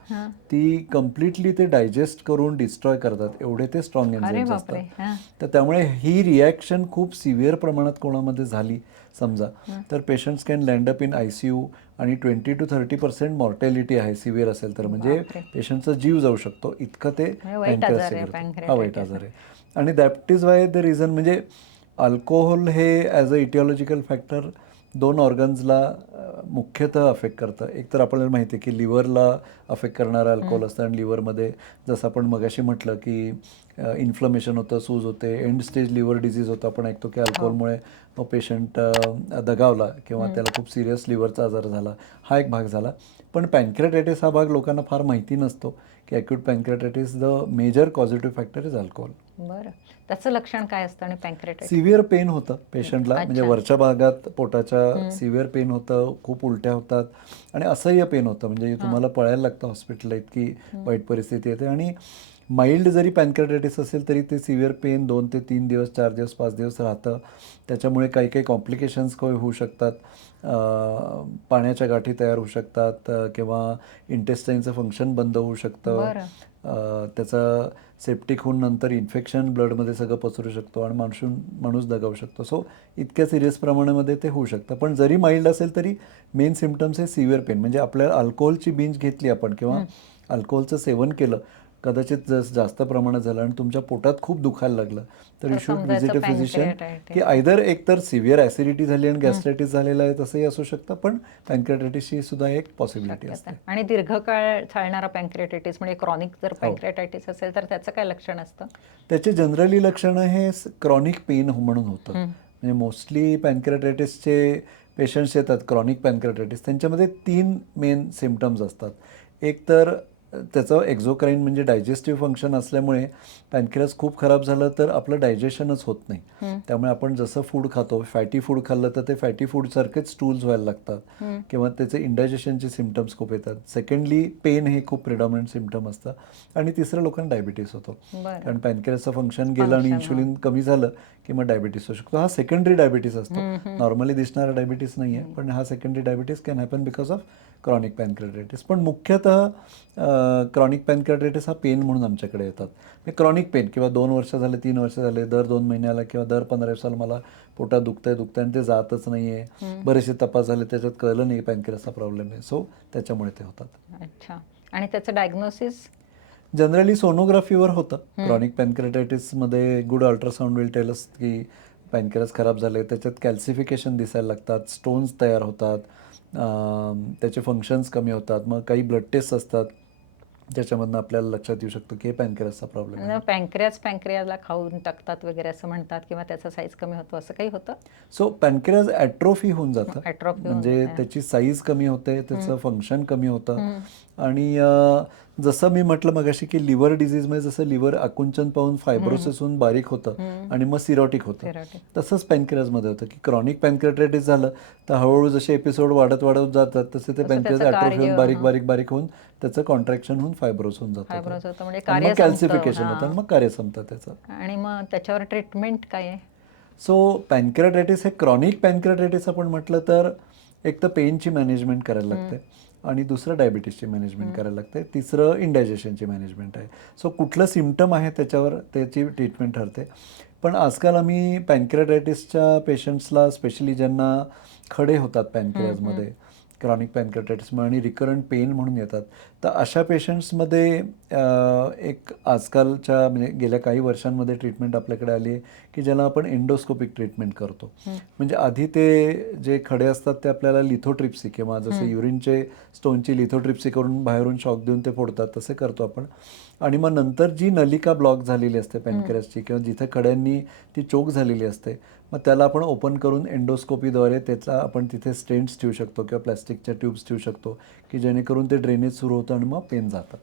ती कम्प्लिटली ते डायजेस्ट करून डिस्ट्रॉय करतात, एवढे ते स्ट्रॉंग अरे एन्झाईम्स बापरे. असतात. तर त्यामुळे ही रिॲक्शन खूप सिव्हिअर प्रमाणात कोणामध्ये झाली समजा तर patients can land up in ICU, आणि 20 to 30% मॉर्टॅलिटी आहे सिव्हिअर असेल तर. म्हणजे पेशंटचा जीव जाऊ शकतो इतकं ते वाईट आजार आहे पॅन्क्रियास, हा वाईट आजार आहे. आणि that is why the reason म्हणजे अल्कोहोल हे ॲज अ इटिओलॉजिकल फॅक्टर दोन ऑर्गन्सला मुख्यतः अफेक्ट करतं. एक तर आपल्याला माहिती आहे की लिव्हरला अफेक्ट करणारं अल्कोहोल असतं, आणि लिव्हरमध्ये जसं आपण मगाशी म्हटलं की इन्फ्लमेशन होतं, सूज होते, एंड स्टेज लिव्हर डिझीज होतं. आपण ऐकतो की अल्कोहोलमुळे पेशंट दगावला किंवा त्याला खूप सिरियस लिव्हरचा आजार झाला, हा एक भाग झाला. पण पॅन्क्रियाटायटिस हा भाग लोकांना फार माहिती नसतो की acute pancreatitis the major causative factor is alcohol. बरं. त्याचं लक्षण काय असतं आणि पॅन्क्रियाटायटिस? सिव्हिअर पेन होतं पेशंटला, म्हणजे वरच्या भागात पोटाच्या सिव्हिअर पेन होतं, खूप उलट्या होतात आणि असह्य पेन होतं, म्हणजे तुम्हाला पळायला लागतं हॉस्पिटलला, इतकी वाईट परिस्थिती येते. आणि माइल्ड जरी पॅन्क्रियाटायटिस असेल तरी ते सिव्हिअर पेन 2 ते 3 दिवस, 4 दिवस, 5 दिवस राहतं. त्याच्यामुळे काही काही कॉम्प्लिकेशन्स होऊ शकतात, पाण्याच्या गाठी तयार होऊ शकतात किंवा इंटेस्टाईनचं फंक्शन बंद होऊ शकतं. त्याचा सेप्टिक होऊन नंतर इन्फेक्शन ब्लडमध्ये सगळं पसरू शकतो आणि माणूस दगावू शकतो. सो इतक्या सिरियस प्रमाणामध्ये ते होऊ शकतं. पण जरी माइल्ड असेल तरी मेन सिम्पटम्स हे सिव्हिअर पेन, म्हणजे आपल्याला अल्कोहोलची बिंज घेतली आपण किंवा अल्कोहोलचं सेवन केलं, कदाचित जास्त प्रमाणात झालं आणि तुमच्या पोटात खूप दुखायला लागलं तर you should visit a physician, की आयदर एक तर सिव्हिअर ॲसिडिटी झाली आणि गॅस्ट्रायटिस झालेला आहे तसंही असू शकतं, पण पॅन्क्रियाटायटिसची सुद्धा एक पॉसिबिलिटी असते. आणि दीर्घकाळ चालणारा पॅन्क्रियाटायटिस म्हणजे क्रॉनिक जर पॅन्क्रियाटायटिस असेल तर त्याचं काय लक्षण असतं? त्याचे जनरली लक्षणं हे क्रॉनिक पेन म्हणून होतं. म्हणजे मोस्टली पॅन्क्रियाटायटिसचे पेशंट्स येतात क्रॉनिक पॅन्क्रियाटायटिस, त्यांच्यामध्ये 3 मेन सिम्पटम्स असतात. एक तर त्याचं एक्झोक्राईन म्हणजे डायजेस्टिव्ह फंक्शन असल्यामुळे पॅनक्रियास खूप खराब झालं तर आपलं डायजेशनच होत नाही. त्यामुळे आपण जसं फूड खातो, फॅटी फूड खाल्लं तर ते फॅटी फूडसारखेच स्टूल्स व्हायला लागतात किंवा त्याचे इंडायजेशनचे सिम्पटम्स खूप येतात. सेकंडली पेन हे खूप प्रिडॉमिनंट सिम्पटम असतं. आणि तिसरं लोकांना डायबिटीस होतो. कारण पॅनक्रियाचं फंक्शन गेलं आणि इन्शुलिन कमी झालं की मग डायबिटीस होऊ शकतो. हा सेकंडरी डायबिटीस असतो, नॉर्मली दिसणारा डायबिटीस नाही आहे, पण हा secondary diabetes can happen because of chronic pancreatitis. पण मुख्यतः क्रॉनिक पॅनक्रियाटायटिस हा पेन म्हणून आमच्याकडे येतात. क्रॉनिक पेन किंवा 2 वर्ष झाले, 3 वर्ष झाले, दर 2 महिन्याला किंवा दर 15 दिवसाला मला पोटात दुखतंय आणि ते जातच नाही आहे. बरेचसे तपास झाले, त्याच्यात कळलं नाही पॅनक्रियाचा प्रॉब्लेम आहे. सो त्याच्यामुळे ते होतात. अच्छा. आणि त्याचं डायग्नोसिस जनरली सोनोग्राफीवर होतं. क्रॉनिक पॅनक्रियाटायटिसमध्ये good ultrasound will tell us की पॅनक्रियास खराब झाले. त्याच्यात कॅल्सिफिकेशन दिसायला लागतात, स्टोन्स तयार होतात, त्याचे फंक्शन्स कमी होतात. मग काही ब्लड टेस्ट असतात ज्याच्यामधनं आपल्याला लक्षात येऊ शकतं की हे पॅनक्रियासचा प्रॉब्लेम आहे. पॅनक्रियाला खाऊन टाकतात वगैरे असं म्हणतात, किंवा त्याचा साईज कमी होतो, असं काही होतं? सो पॅनक्रियाज ॲट्रोफी होऊन जातं, ॲट्रोफी म्हणजे त्याची साईज कमी होते, त्याचं फंक्शन कमी होतं. आणि जसं मी म्हटलं मगाशी की लिव्हर डिझीजमध्ये जसं लिव्हर आकुंचन पाहून फायब्रोसिस होऊन बारीक होतं आणि मग सिरोटिक होतं, तसंच पॅनक्रियाजमध्ये होतं की क्रॉनिक पॅनक्रियाटायटिस झालं तर हळूहळू जसे एपिसोड वाढत जातात तसे ते पॅनक्रियाज ॲट्रोफी होऊन बारीक होऊन त्याचं कॉन्ट्रॅक्शन होऊन फायब्रोस होऊन जातं, म्हणजे मग कॅल्सिफिकेशन होतं आणि मग कार्य संपतं त्याचं. आणि मग त्याच्यावर ट्रीटमेंट काय आहे? सो पॅनक्रियाटायटिस हे क्रॉनिक पॅनक्रियाटायटिस आपण म्हटलं तर एक तर पेनची मॅनेजमेंट करायला लागते आणि दुसरं डायबिटीसची मॅनेजमेंट करायला लागते, तिसरं इंडायजेशनची मॅनेजमेंट आहे. सो कुठलं सिम्पटम आहे त्याच्यावर त्याची ट्रीटमेंट ठरते. पण आजकाल आम्ही पॅनक्रियाटायटिसच्या पेशंट्सला, स्पेशली ज्यांना खडे होतात पॅनक्रियाजमध्ये क्रॉनिक पॅनक्रियाटायटिसमुळे आणि रिकरंट पेन म्हणून येतात, तर अशा पेशंट्समध्ये एक आजकालच्या म्हणजे गेल्या काही वर्षांमध्ये ट्रीटमेंट आपल्याकडे आली आहे की ज्याला आपण एंडोस्कोपिक ट्रीटमेंट करतो. म्हणजे आधी ते जे खडे असतात ते आपल्याला लिथोट्रिप्सी किंवा जसे युरिनचे स्टोनची लिथोट्रिप्सी करून बाहेरून शॉक देऊन ते फोडतात तसे करतो आपण. आणि मग नंतर जी नलिका ब्लॉक झालेली असते पॅनक्रियासची किंवा जिथे खड्यांनी ती चोक झालेली असते, मग त्याला आपण ओपन करून एंडोस्कोपीद्वारे त्याचा आपण तिथे स्टेंट्स ठेवू शकतो किंवा प्लॅस्टिकच्या ट्यूब्स ठेवू शकतो की जेणेकरून ते ड्रेनेज सुरू होतं आणि मग पेन जातं.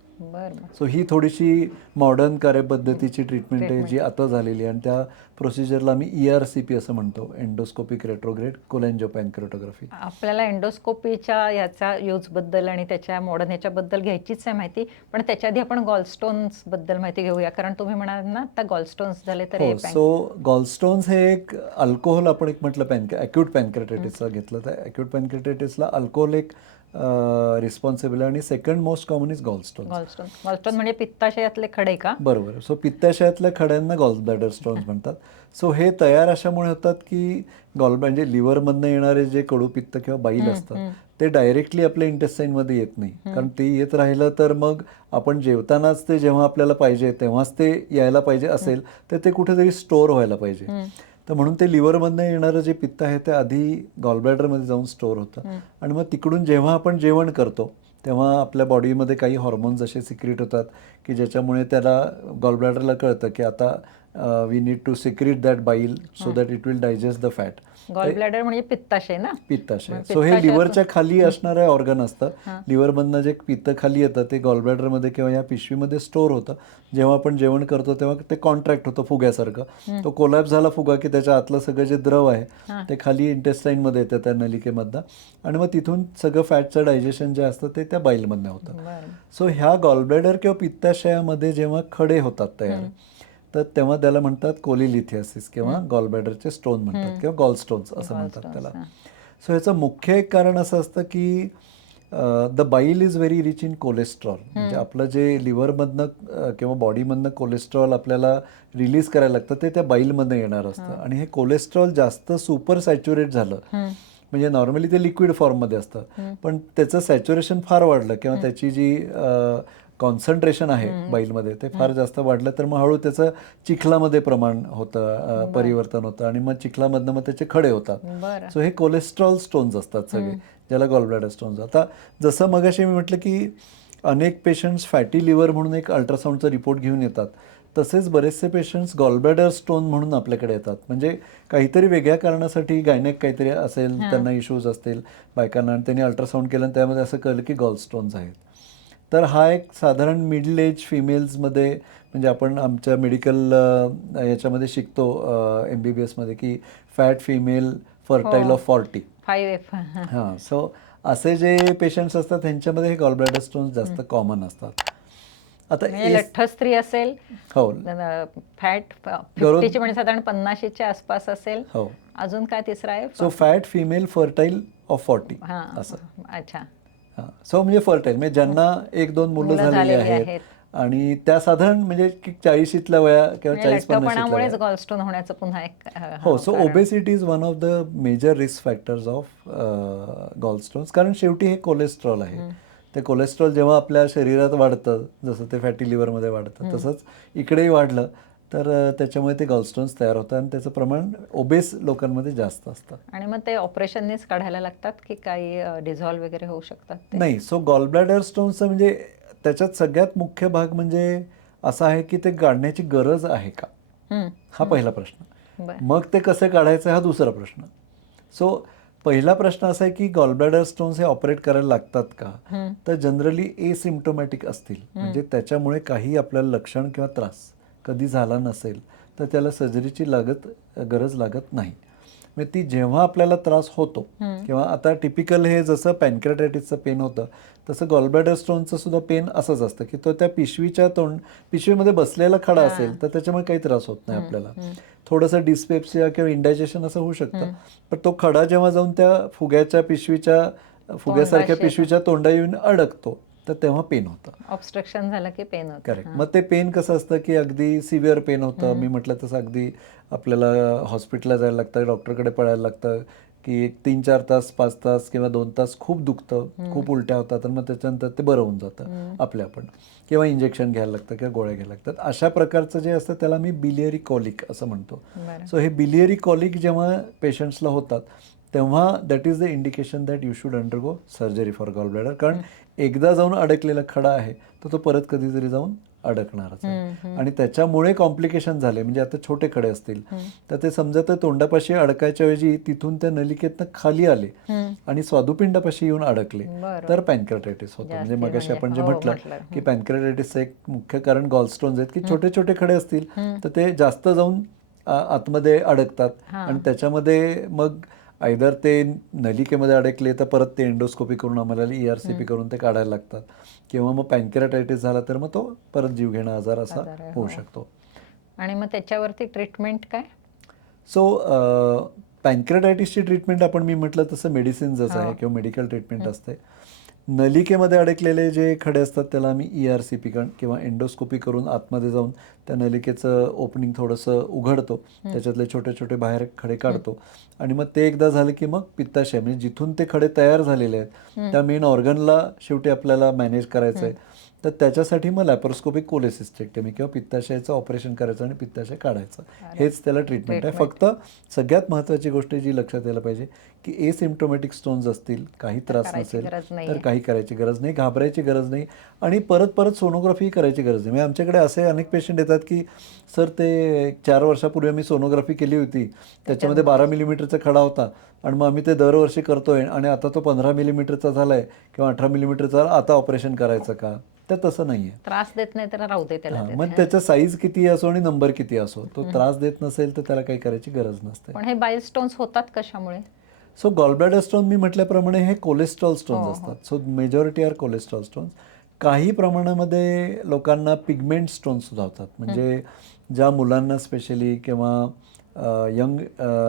सो ही थोडीशी मॉडर्न कार्यपद्धतीची ट्रीटमेंट आहे जी आता झालेली आहे आणि त्या प्रोसिजरला आम्ही ERCP असं म्हणतो, एंडोस्कोपिक रेट्रोग्रेड कोलॅंजिओपॅनक्रियाटोग्राफी. आपल्याला एंडोस्कोपीच्या याचा यूजबद्दल आणि त्याच्या मॉडर्न ह्याच्याबद्दल घ्यायचीच आहे माहिती, पण त्याच्या आधी आपण गॉलस्टोन्स बद्दल माहिती घेऊया, कारण तुम्ही म्हणाल ना आता गॉलस्टोन्स झाले तर हो. सो गॉलस्टोन्स हे एक अल्कोहोल, आपण एक म्हटलं अॅक्यूट पॅनक्रियाटायटिसचं घेतलं तर अॅक्यूट पॅनक्रियाटायटिसला अल्कोहोल एक रिस्पॉन्सिबल आहे आणि second most common is gallstones. Gallstone म्हणजे पित्ताशयातले खडे का? बरोबर. सो पित्ताशयातल्या खड्यांना गॉल ब्लॅडर स्टोन्स म्हणतात. सो हे तयार अशामुळे होतात की म्हणजे लिव्हरमधनं येणारे जे कडू पित्त किंवा बाईल असतात ते डायरेक्टली आपल्या इंटेस्टाईनमध्ये येत नाही, कारण ते येत राहिलं तर मग आपण जेवतानाच ते जेव्हा आपल्याला पाहिजे तेव्हाच ते यायला पाहिजे असेल तर ते कुठेतरी स्टोअर व्हायला पाहिजे. तर म्हणून ते लिव्हरमधनं येणारं जे पित्त आहे ते आधी गॉलब्लॅडरमध्ये जाऊन स्टोअर होतं आणि मग तिकडून जेव्हा आपण जेवण करतो तेव्हा आपल्या बॉडीमध्ये काही हॉर्मोन्स असे सिक्रीट होतात की ज्याच्यामुळे त्याला गॉलब्लॅडरला कळतं की आता we need to secrete that bile so that it will digest the fat. Gallbladder म्हणजे पित्ताशय ना? पित्ताशय. सो हे लिव्हरच्या खाली असणारं ऑर्गन असतं. लिव्हरमधनं जे पित्त खाली येतं ते गॉलब्लॅडरमध्ये किंवा या पिशवीमध्ये स्टोअर होतं. जेव्हा आपण जेवण करतो तेव्हा ते कॉन्ट्रॅक्ट होतं फुग्यासारखं. तो कोलॅप्स झाला फुगा की त्याच्या आतलं सगळं जे द्रव आहे ते खाली इंटेस्टाईनमध्ये येतं त्या नलिकेमधनं आणि मग तिथून सगळं फॅटचं डायजेशन जे असतं ते त्या बाईलमधनं होतं. सो ह्या गॉलब्लॅडर किंवा पित्ताशयामध्ये जेव्हा खडे होतात तयार तर तेव्हा त्याला म्हणतात कोलिलिथियासिस किंवा गॉलब्लॅडरचे स्टोन म्हणतात किंवा गॉलस्टोन्स असं म्हणतात त्याला. सो ह्याचं मुख्य एक कारण असं असतं की द बाईल is very rich in cholesterol. म्हणजे आपलं जे लिव्हरमधनं किंवा बॉडीमधनं कोलेस्ट्रॉल आपल्याला रिलीज करायला लागतं ते त्या बाईलमधनं येणार असतं आणि हे कोलेस्ट्रॉल जास्त सुपर सॅच्युरेट झालं म्हणजे नॉर्मली ते लिक्विड फॉर्ममध्ये असतं पण त्याचं सॅच्युरेशन फार वाढलं किंवा त्याची जी कॉन्सन्ट्रेशन आहे बाईलमध्ये ते फार जास्त वाढलं तर मग हळू त्याचं चिखलामध्ये प्रमाण होतं, परिवर्तन होतं आणि मग चिखलामधनं मग त्याचे खडे होतात. सो हे कोलेस्ट्रॉल स्टोन्स असतात सगळे ज्याला गॉलब्लॅडर स्टोन्स. आता जसं मगाशी मी म्हटलं की अनेक पेशंट्स फॅटी लिव्हर म्हणून एक अल्ट्रासाऊंडचा रिपोर्ट घेऊन येतात, तसेच बरेचसे पेशंट्स गॉलब्लॅडर स्टोन म्हणून आपल्याकडे येतात. म्हणजे काहीतरी वेगळ्या कारणासाठी गायनेक काहीतरी असेल, त्यांना इश्यूज असतील बायकांना आणि त्यांनी अल्ट्रासाऊंड केलं आणि त्यामध्ये असं कळलं की गॉलस्टोन्स आहेत. तर हा एक साधारण मिडल एज फिमेल्समध्ये, म्हणजे आपण आमच्या मेडिकल याच्यामध्ये शिकतो MBBSमध्ये की fat female fertile of 40. 5F. हां, सो असे जे पेशंट्स असतात त्यांच्यामध्ये हे गॉलब्लॅडर स्टोन्स जास्त कॉमन असतात. आता म्हणजे लठ्ठ स्त्री असेल, हो फॅट गरोद 50ची म्हणजे साधारण 50च्या आसपास असेल. हो अजून काय तिसरा आहे? So fat female fertile of 40 हां, असं. अच्छा. हां, सो म्हणजे फर्टाईल म्हणजे ज्यांना 1-2 मुलं मुलं झालेली झालेली आहेत आहेत. आणि त्या साधारण म्हणजे की 40शीतल्या वया किंवा म्हणजे 40-50शीतल्या लठ्ठपणामुळेच वया. गॉलस्टोन होण्याचं पुन्हा एक हो, so obesity is one of the major risk factors of gallstones. कारण शेवटी हे कोलेस्ट्रॉल आहे. ते कोलेस्ट्रॉल जेव्हा आपल्या शरीरात वाढतं, जसं ते फॅटी लिव्हरमध्ये वाढतं, तसंच इकडेही वाढलं तर त्याच्यामुळे ते गॉलस्टोन्स तयार होतात आणि त्याचं प्रमाण ओबेस लोकांमध्ये जास्त असतं. आणि मग ते ऑपरेशननेच काढायला लागतात की काही डिझॉल्व्ह वगैरे होऊ शकतात ते? नाही, सो गॉलब्लॅडर स्टोन्सचं म्हणजे त्याच्यात सगळ्यात मुख्य भाग म्हणजे असा आहे की ते काढण्याची गरज आहे का, हा पहिला प्रश्न. बरं. मग ते कसे काढायचं हा दुसरा प्रश्न. सो पहिला प्रश्न असा आहे की गॉलब्लॅडर स्टोन्स हे ऑपरेट करायला लागतात का, तर जनरली एसिम्प्टोमॅटिक असतील, म्हणजे त्याच्यामुळे काही आपल्याला लक्षण किंवा त्रास कधी झाला नसेल तर त्याला सर्जरीची गरज लागत नाही. म्हणजे ती जेव्हा आपल्याला त्रास होतो किंवा आता टिपिकल हे जसं पॅनक्रेटायटिसचं पेन होतं तसं गॉलब्लॅडर स्टोनचं सुद्धा पेन असंच असतं की तो त्या पिशवीमध्ये बसलेला खडा असेल तर त्याच्यामुळे काही त्रास होत नाही आपल्याला. थोडंसं डिस्पेप्सिया किंवा इंडायजेशन असं होऊ शकतं, पण तो खडा जेव्हा जाऊन त्या फुग्यासारख्या पिशवीच्या तोंडा येऊन अडकतो तर तेव्हा पेन होतं. ऑब्स्ट्रक्शन झालं की पेन होतं. करेक्ट. मग ते पेन कसं असतं की अगदी सिव्हिअर पेन होतं. मी म्हटलं तसं अगदी आपल्याला हॉस्पिटलला जायला लागतं, डॉक्टरकडे पळायला लागतं की 3-4 तास, 5 तास किंवा 2 तास खूप दुखतं, खूप उलट्या होतात आणि मग त्याच्यानंतर ते बरं होऊन जातं आपल्या आपण, किंवा इंजेक्शन घ्यायला लागतं किंवा गोळ्या घ्यायला लागतात. अशा प्रकारचं जे असतं त्याला मी बिलियरी कॉलिक असं म्हणतो. सो हे बिलियरी कॉलिक जेव्हा पेशंट्सला होतात तेव्हा that is the indication that you should undergo surgery for gallbladder. कारण एकदा जाऊन अडकलेला खडा आहे तर तो परत कधीतरी जाऊन अडकणारच आहे. आणि त्याच्यामुळे कॉम्प्लिकेशन झाले, म्हणजे आता छोटे खडे असतील तर ते समजा ते तोंडापाशी अडकायच्या ऐवजी तिथून त्या नलिकेतनं खाली आले आणि स्वादुपिंडापाशी येऊन अडकले तर पॅनक्रेटायटिस होतं. म्हणजे मगाशी आपण जे म्हटलं की पॅनक्रेटायटिसचं एक मुख्य कारण गॉलस्टोन्स आहेत की छोटे छोटे खडे असतील तर ते जास्त जाऊन आतमध्ये अडकतात आणि त्याच्यामध्ये मग आयदर ते नलिकेमध्ये अडकले तर परत ते एंडोस्कोपी करून आम्हाला ERCP करून ते काढायला लागतात, किंवा मग पॅनक्रेटायटिस झाला तर मग तो परत जीवघेणा आजार असा होऊ शकतो. आणि मग त्याच्यावरती ट्रीटमेंट काय? सो पॅनक्रेटायटिसची ट्रीटमेंट आपण मी म्हटलं तसं मेडिसिन्सच आहे किंवा मेडिकल ट्रीटमेंट असते. नलिकेमध्ये अडकलेले जे खडे असतात त्याला आम्ही ERCP किंवा एंडोस्कोपी करून आतमध्ये जाऊन त्या नलिकेचं ओपनिंग थोडंसं उघडतो, त्याच्यातले छोटे छोटे बाहेर खडे काढतो आणि मग ते एकदा झालं की मग पित्ताशय, म्हणजे जिथून ते खडे तयार झालेले आहेत त्या मेन ऑर्गनला शेवटी आपल्याला मॅनेज करायचं आहे, तर त्याच्यासाठी मग लॅप्रोस्कोपिक कोलेसिस्टेक्टमी किंवा पित्ताशयाचं ऑपरेशन करायचं आणि पित्ताशय काढायचं, हेच त्याला ट्रीटमेंट आहे. फक्त सगळ्यात महत्त्वाची गोष्ट जी लक्षात यायला पाहिजे की एसिम्प्टोमॅटिक स्टोन्स असतील, काही त्रास नसेल तर काही करायची गरज नाही, घाबरायची गरज नाही आणि परत परत सोनोग्राफी करायची गरज नाही. म्हणजे आमच्याकडे असे अनेक पेशंट येतात की सर ते 4 वर्षापूर्वी आम्ही सोनोग्राफी केली होती, त्याच्यामध्ये 12 मिलीमीटरचा खडा होता आणि मग आम्ही ते दरवर्षी करतोय आणि आता तो 15 मिलीमीटरचा झालाय किंवा 18 मिलीमीटरचा, आता ऑपरेशन करायचं का? तर तसं नाही आहे. त्रास देत नाही तर राहू दे त्याला. मग त्याचा साईज किती असो आणि नंबर किती असो, तो त्रास देत नसेल तर त्याला काही करायची गरज नसते. पण हे बाईल स्टोन्स होतात कशामुळे? सो गॉलब्लॅडर स्टोन मी म्हटल्याप्रमाणे हे कोलेस्ट्रॉल स्टोन्स असतात. So majority are cholesterol stones. काही प्रमाणामध्ये लोकांना पिगमेंट स्टोन्स सुद्धा होतात, म्हणजे ज्या मुलांना स्पेशली किंवा यंग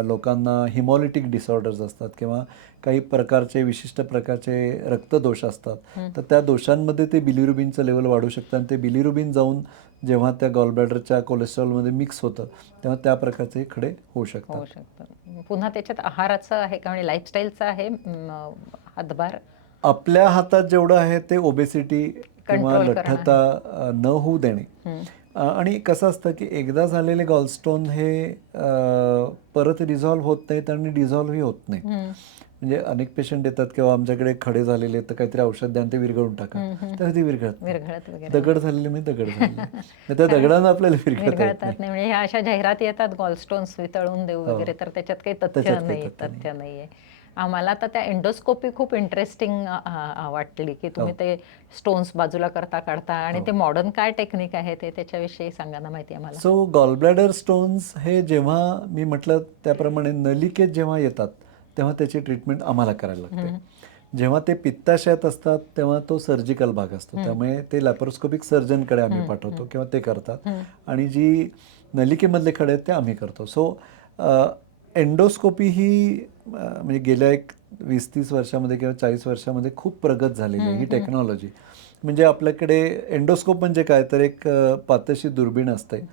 लोकांना हिमॉलिटिक डिसऑर्डर्स असतात किंवा काही प्रकारचे विशिष्ट प्रकारचे रक्तदोष असतात, तर त्या दोषांमध्ये ते बिलिरुबिनचं लेवल वाढू शकतं आणि ते बिलिरुबिन जाऊन जेव्हा त्या गॉलब्लॅडरच्या कोलेस्ट्रॉलमध्ये मिक्स होतं तेव्हा त्या प्रकारचे खडे होऊ शकतात. पुन्हा त्याच्यात आहाराचं आहे का, म्हणजे लाईफस्टाईलचं आहे हातभार? आपल्या हातात जेवढं आहे ते ओबेसिटी किंवा कंट्रोल लठ्ठता न होऊ देणे. आणि कसं असतं की एकदा झालेले गॉलस्टोन हे परत रिझॉल्व्ह होत नाहीत आणि डिझॉल्व्हही होत नाहीत. म्हणजे अनेक पेशंट येतात किंवा आमच्याकडे खडे झालेले तर काहीतरी औषध द्या आणि ते विरघळून टाका, तर ते विरघळत नाही. दगड झालेले मी दगड झालेले त्या दगडांना आपल्याला विरघळतात नाही. म्हणजे ह्या अशा जाहिराती येतात गॉलस्टोन्स वितळून देऊ वगैरे, तर त्याच्यात काही तथ्य नाहीये. आम्हाला आता त्या एंडोस्कोपी खूप इंटरेस्टिंग वाटली की तुम्ही हो. ते स्टोन्स बाजूला करता काढता आणि हो. ते मॉडर्न काय टेक्निक आहे ते त्याच्याविषयी सांगा ना माहिती आम्हाला. सो गॉलब्लॅडर स्टोन्स हे जेव्हा मी म्हटलं त्याप्रमाणे नलिकेत जेव्हा येतात तेव्हा त्याची ट्रीटमेंट आम्हाला करायला लागते. जेव्हा ते पित्ताशयात असतात तेव्हा तो सर्जिकल भाग असतो, त्यामुळे ते लॅप्रोस्कोपिक सर्जनकडे आम्ही पाठवतो किंवा ते करतात. आणि जी नलिकेमधले खडे आहेत ते आम्ही करतो. सो एंडोस्कोपी ही म्हणजे गेल्या एक 20-30 वर्षामध्ये किंवा 40 वर्षामध्ये खूप प्रगत झालेली आहे ही टेक्नॉलॉजी. म्हणजे आपल्याकडे एंडोस्कोप म्हणजे काय तर एक पातळशी दुर्बीण असते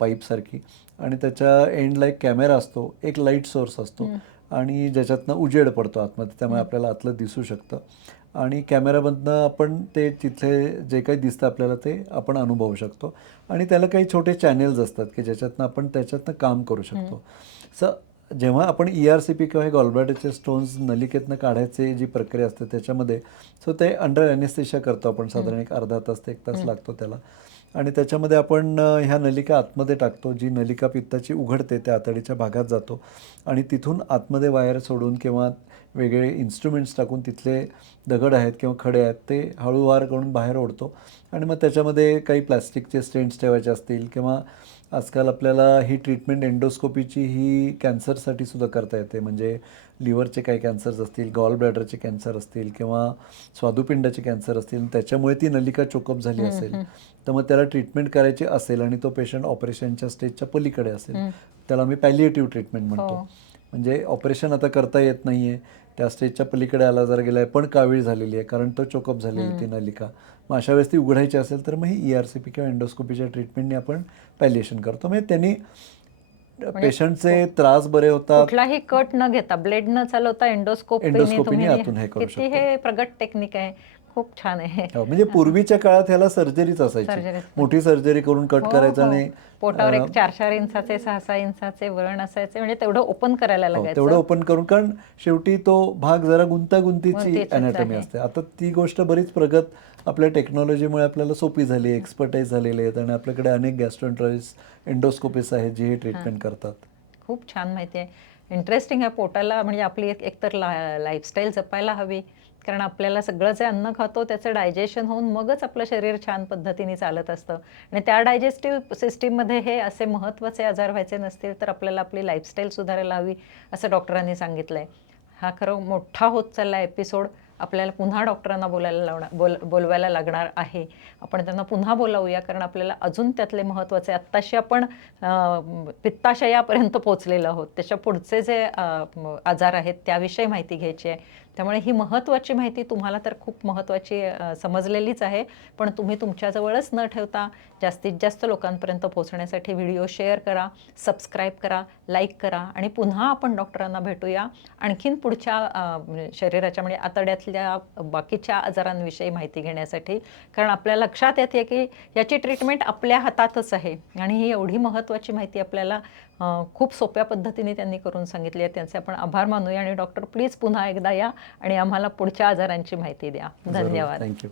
पाईपसारखी, आणि त्याच्या एंडला एक कॅमेरा असतो, एक लाईट सोर्स असतो आणि ज्याच्यातनं उजेड पडतो आतमध्ये, त्यामुळे आपल्याला आतलं दिसू शकतं. आणि कॅमेरामधनं आपण ते तिथले जे काही दिसतं आपल्याला ते आपण अनुभवू शकतो. आणि त्याला काही छोटे चॅनेल्स असतात की ज्याच्यातनं आपण त्याच्यातनं काम करू शकतो. जेव्हा आपण ERCP किंवा हे गॉलब्लॅडरचे स्टोन्स नलिकेतनं काढायची जी प्रक्रिया असते त्याच्यामध्ये, सो ते अंडर ॲनेस्थेशिया करतो आपण, साधारण एक अर्धा तास ते 1 तास लागतो त्याला. आणि त्याच्यामध्ये आपण ह्या नलिका आतमध्ये टाकतो, जी नलिका पित्ताची उघडते त्या आतडीच्या भागात जातो आणि तिथून आतमध्ये वायर सोडून किंवा वेगळे इन्स्ट्रुमेंट्स टाकून तिथले दगड आहेत किंवा खडे आहेत ते हळूवार करून बाहेर ओढतो. आणि मग त्याच्यामध्ये काही प्लॅस्टिकचे स्टेंट्स ठेवायचे असतील किंवा आजकाल आपल्याला ही ट्रीटमेंट एंडोस्कोपीची ही कॅन्सरसाठी सुद्धा करता येते. म्हणजे लिव्हरचे काही कॅन्सर्स असतील, गॉल ब्लॅडरचे कॅन्सर असतील किंवा स्वादुपिंडाचे कॅन्सर असतील, त्याच्यामुळे ती नलिका चोकअप झाली असेल तर मग त्याला ट्रीटमेंट करायची असेल आणि तो पेशंट ऑपरेशनच्या स्टेजच्या पलीकडे असेल, त्याला आम्ही पॅलिएटिव्ह ट्रीटमेंट म्हणतो. म्हणजे ऑपरेशन आता करता येत नाही आहे, त्या स्टेजच्या पलीकडे आजार गेला आहे पण कावीळ झालेली आहे कारण तो चोकअप झालेली ती नलिका, मग अशा वेळेस ती उघडायची असेल तर मग ही ERCP किंवा एंडोस्कोपीच्या ट्रीटमेंटने आपण पॅलिएशन करतो. म्हणजे त्यांनी पेशंटचे त्रास बरे होतात. कुठलाही कट न घेता, ब्लेड न चालवता एंडोस्कोपीने तुम्ही आतून हे करू किती शकतो. हे प्रगत टेक्निक आहे, खूप छान आहे. म्हणजे पूर्वीच्या काळात ह्याला सर्जरीच असायची, सर्जरीच. मोठी सर्जरी करून कट करायचं आणि पोटावर एक 4-4 इंचाचे 6-6 इंचाचे वळण असायचे, म्हणजे तेवढं ओपन करायला तेवढं लागायचं. ओपन करून, कारण शेवटी तो भाग जरा गुंतागुंतीची गुंतीचीच अनॅटॉमी आहे. असते. आता ती गोष्ट बरीच प्रगत आपल्या टेक्नॉलॉजीमुळे आपल्याला सोपी झाली, एक्सपर्टाईज झालेले आहेत आणि आपल्याकडे अनेक गॅस्ट्रोएंटरॉलॉजिस्ट, एंडोस्कोपिस्ट आहेत जे हे ट्रीटमेंट करतात. खूप छान माहिती आहे, इंटरेस्टिंग आहे. पोटाला म्हणजे आपली एकतर लाईफस्टाईल जपायला हवी, कारण आपल्याला सगळं जे अन्न खातो त्याचं डायजेशन होऊन मगच आपलं शरीर छान पद्धतीने चालत असतं. आणि त्या डायजेस्टिव्ह सिस्टीममध्ये हे असे महत्त्वाचे आजार व्हायचे नसतील तर आपल्याला आपली लाईफस्टाईल सुधारायला हवी असं डॉक्टरांनी सांगितलं आहे. हा खरं मोठा होत चालला एपिसोड. आपल्याला पुन्हा डॉक्टरांना बोलवायला लागणार आहे. आपण त्यांना पुन्हा बोलावूया, कारण आपल्याला अजून त्यातले महत्त्वाचे, आत्ताशी आपण पित्ताशयापर्यंत पोहोचलेलो आहोत, त्याच्या पुढचे जे आजार आहेत त्याविषयी माहिती घ्यायची आहे. त्यामुळे ही महत्त्वाची माहिती तुम्हाला तर खूप महत्त्वाची समजलेलीच आहे, पण तुम्ही तुमच्याजवळच न ठेवता जास्तीत जास्त लोकांपर्यंत पोहोचण्यासाठी व्हिडिओ शेअर करा, सबस्क्राईब करा, लाईक करा आणि पुन्हा आपण डॉक्टरांना भेटूया आणखीन पुढच्या शरीराच्या म्हणजे आतड्यातल्या बाकीच्या आजारांविषयी माहिती घेण्यासाठी. कारण आपल्या लक्षात येते की याची ट्रीटमेंट आपल्या हातातच आहे आणि ही एवढी महत्त्वाची माहिती आपल्याला खूप सोप्या पद्धतीने त्यांनी करून सांगितली आहे. त्यांचे आपण आभार मानूया आणि डॉक्टर प्लीज पुन्हा एकदा या आणि आम्हाला पुढच्या आजारांची माहिती द्या. धन्यवाद. थँक्यू.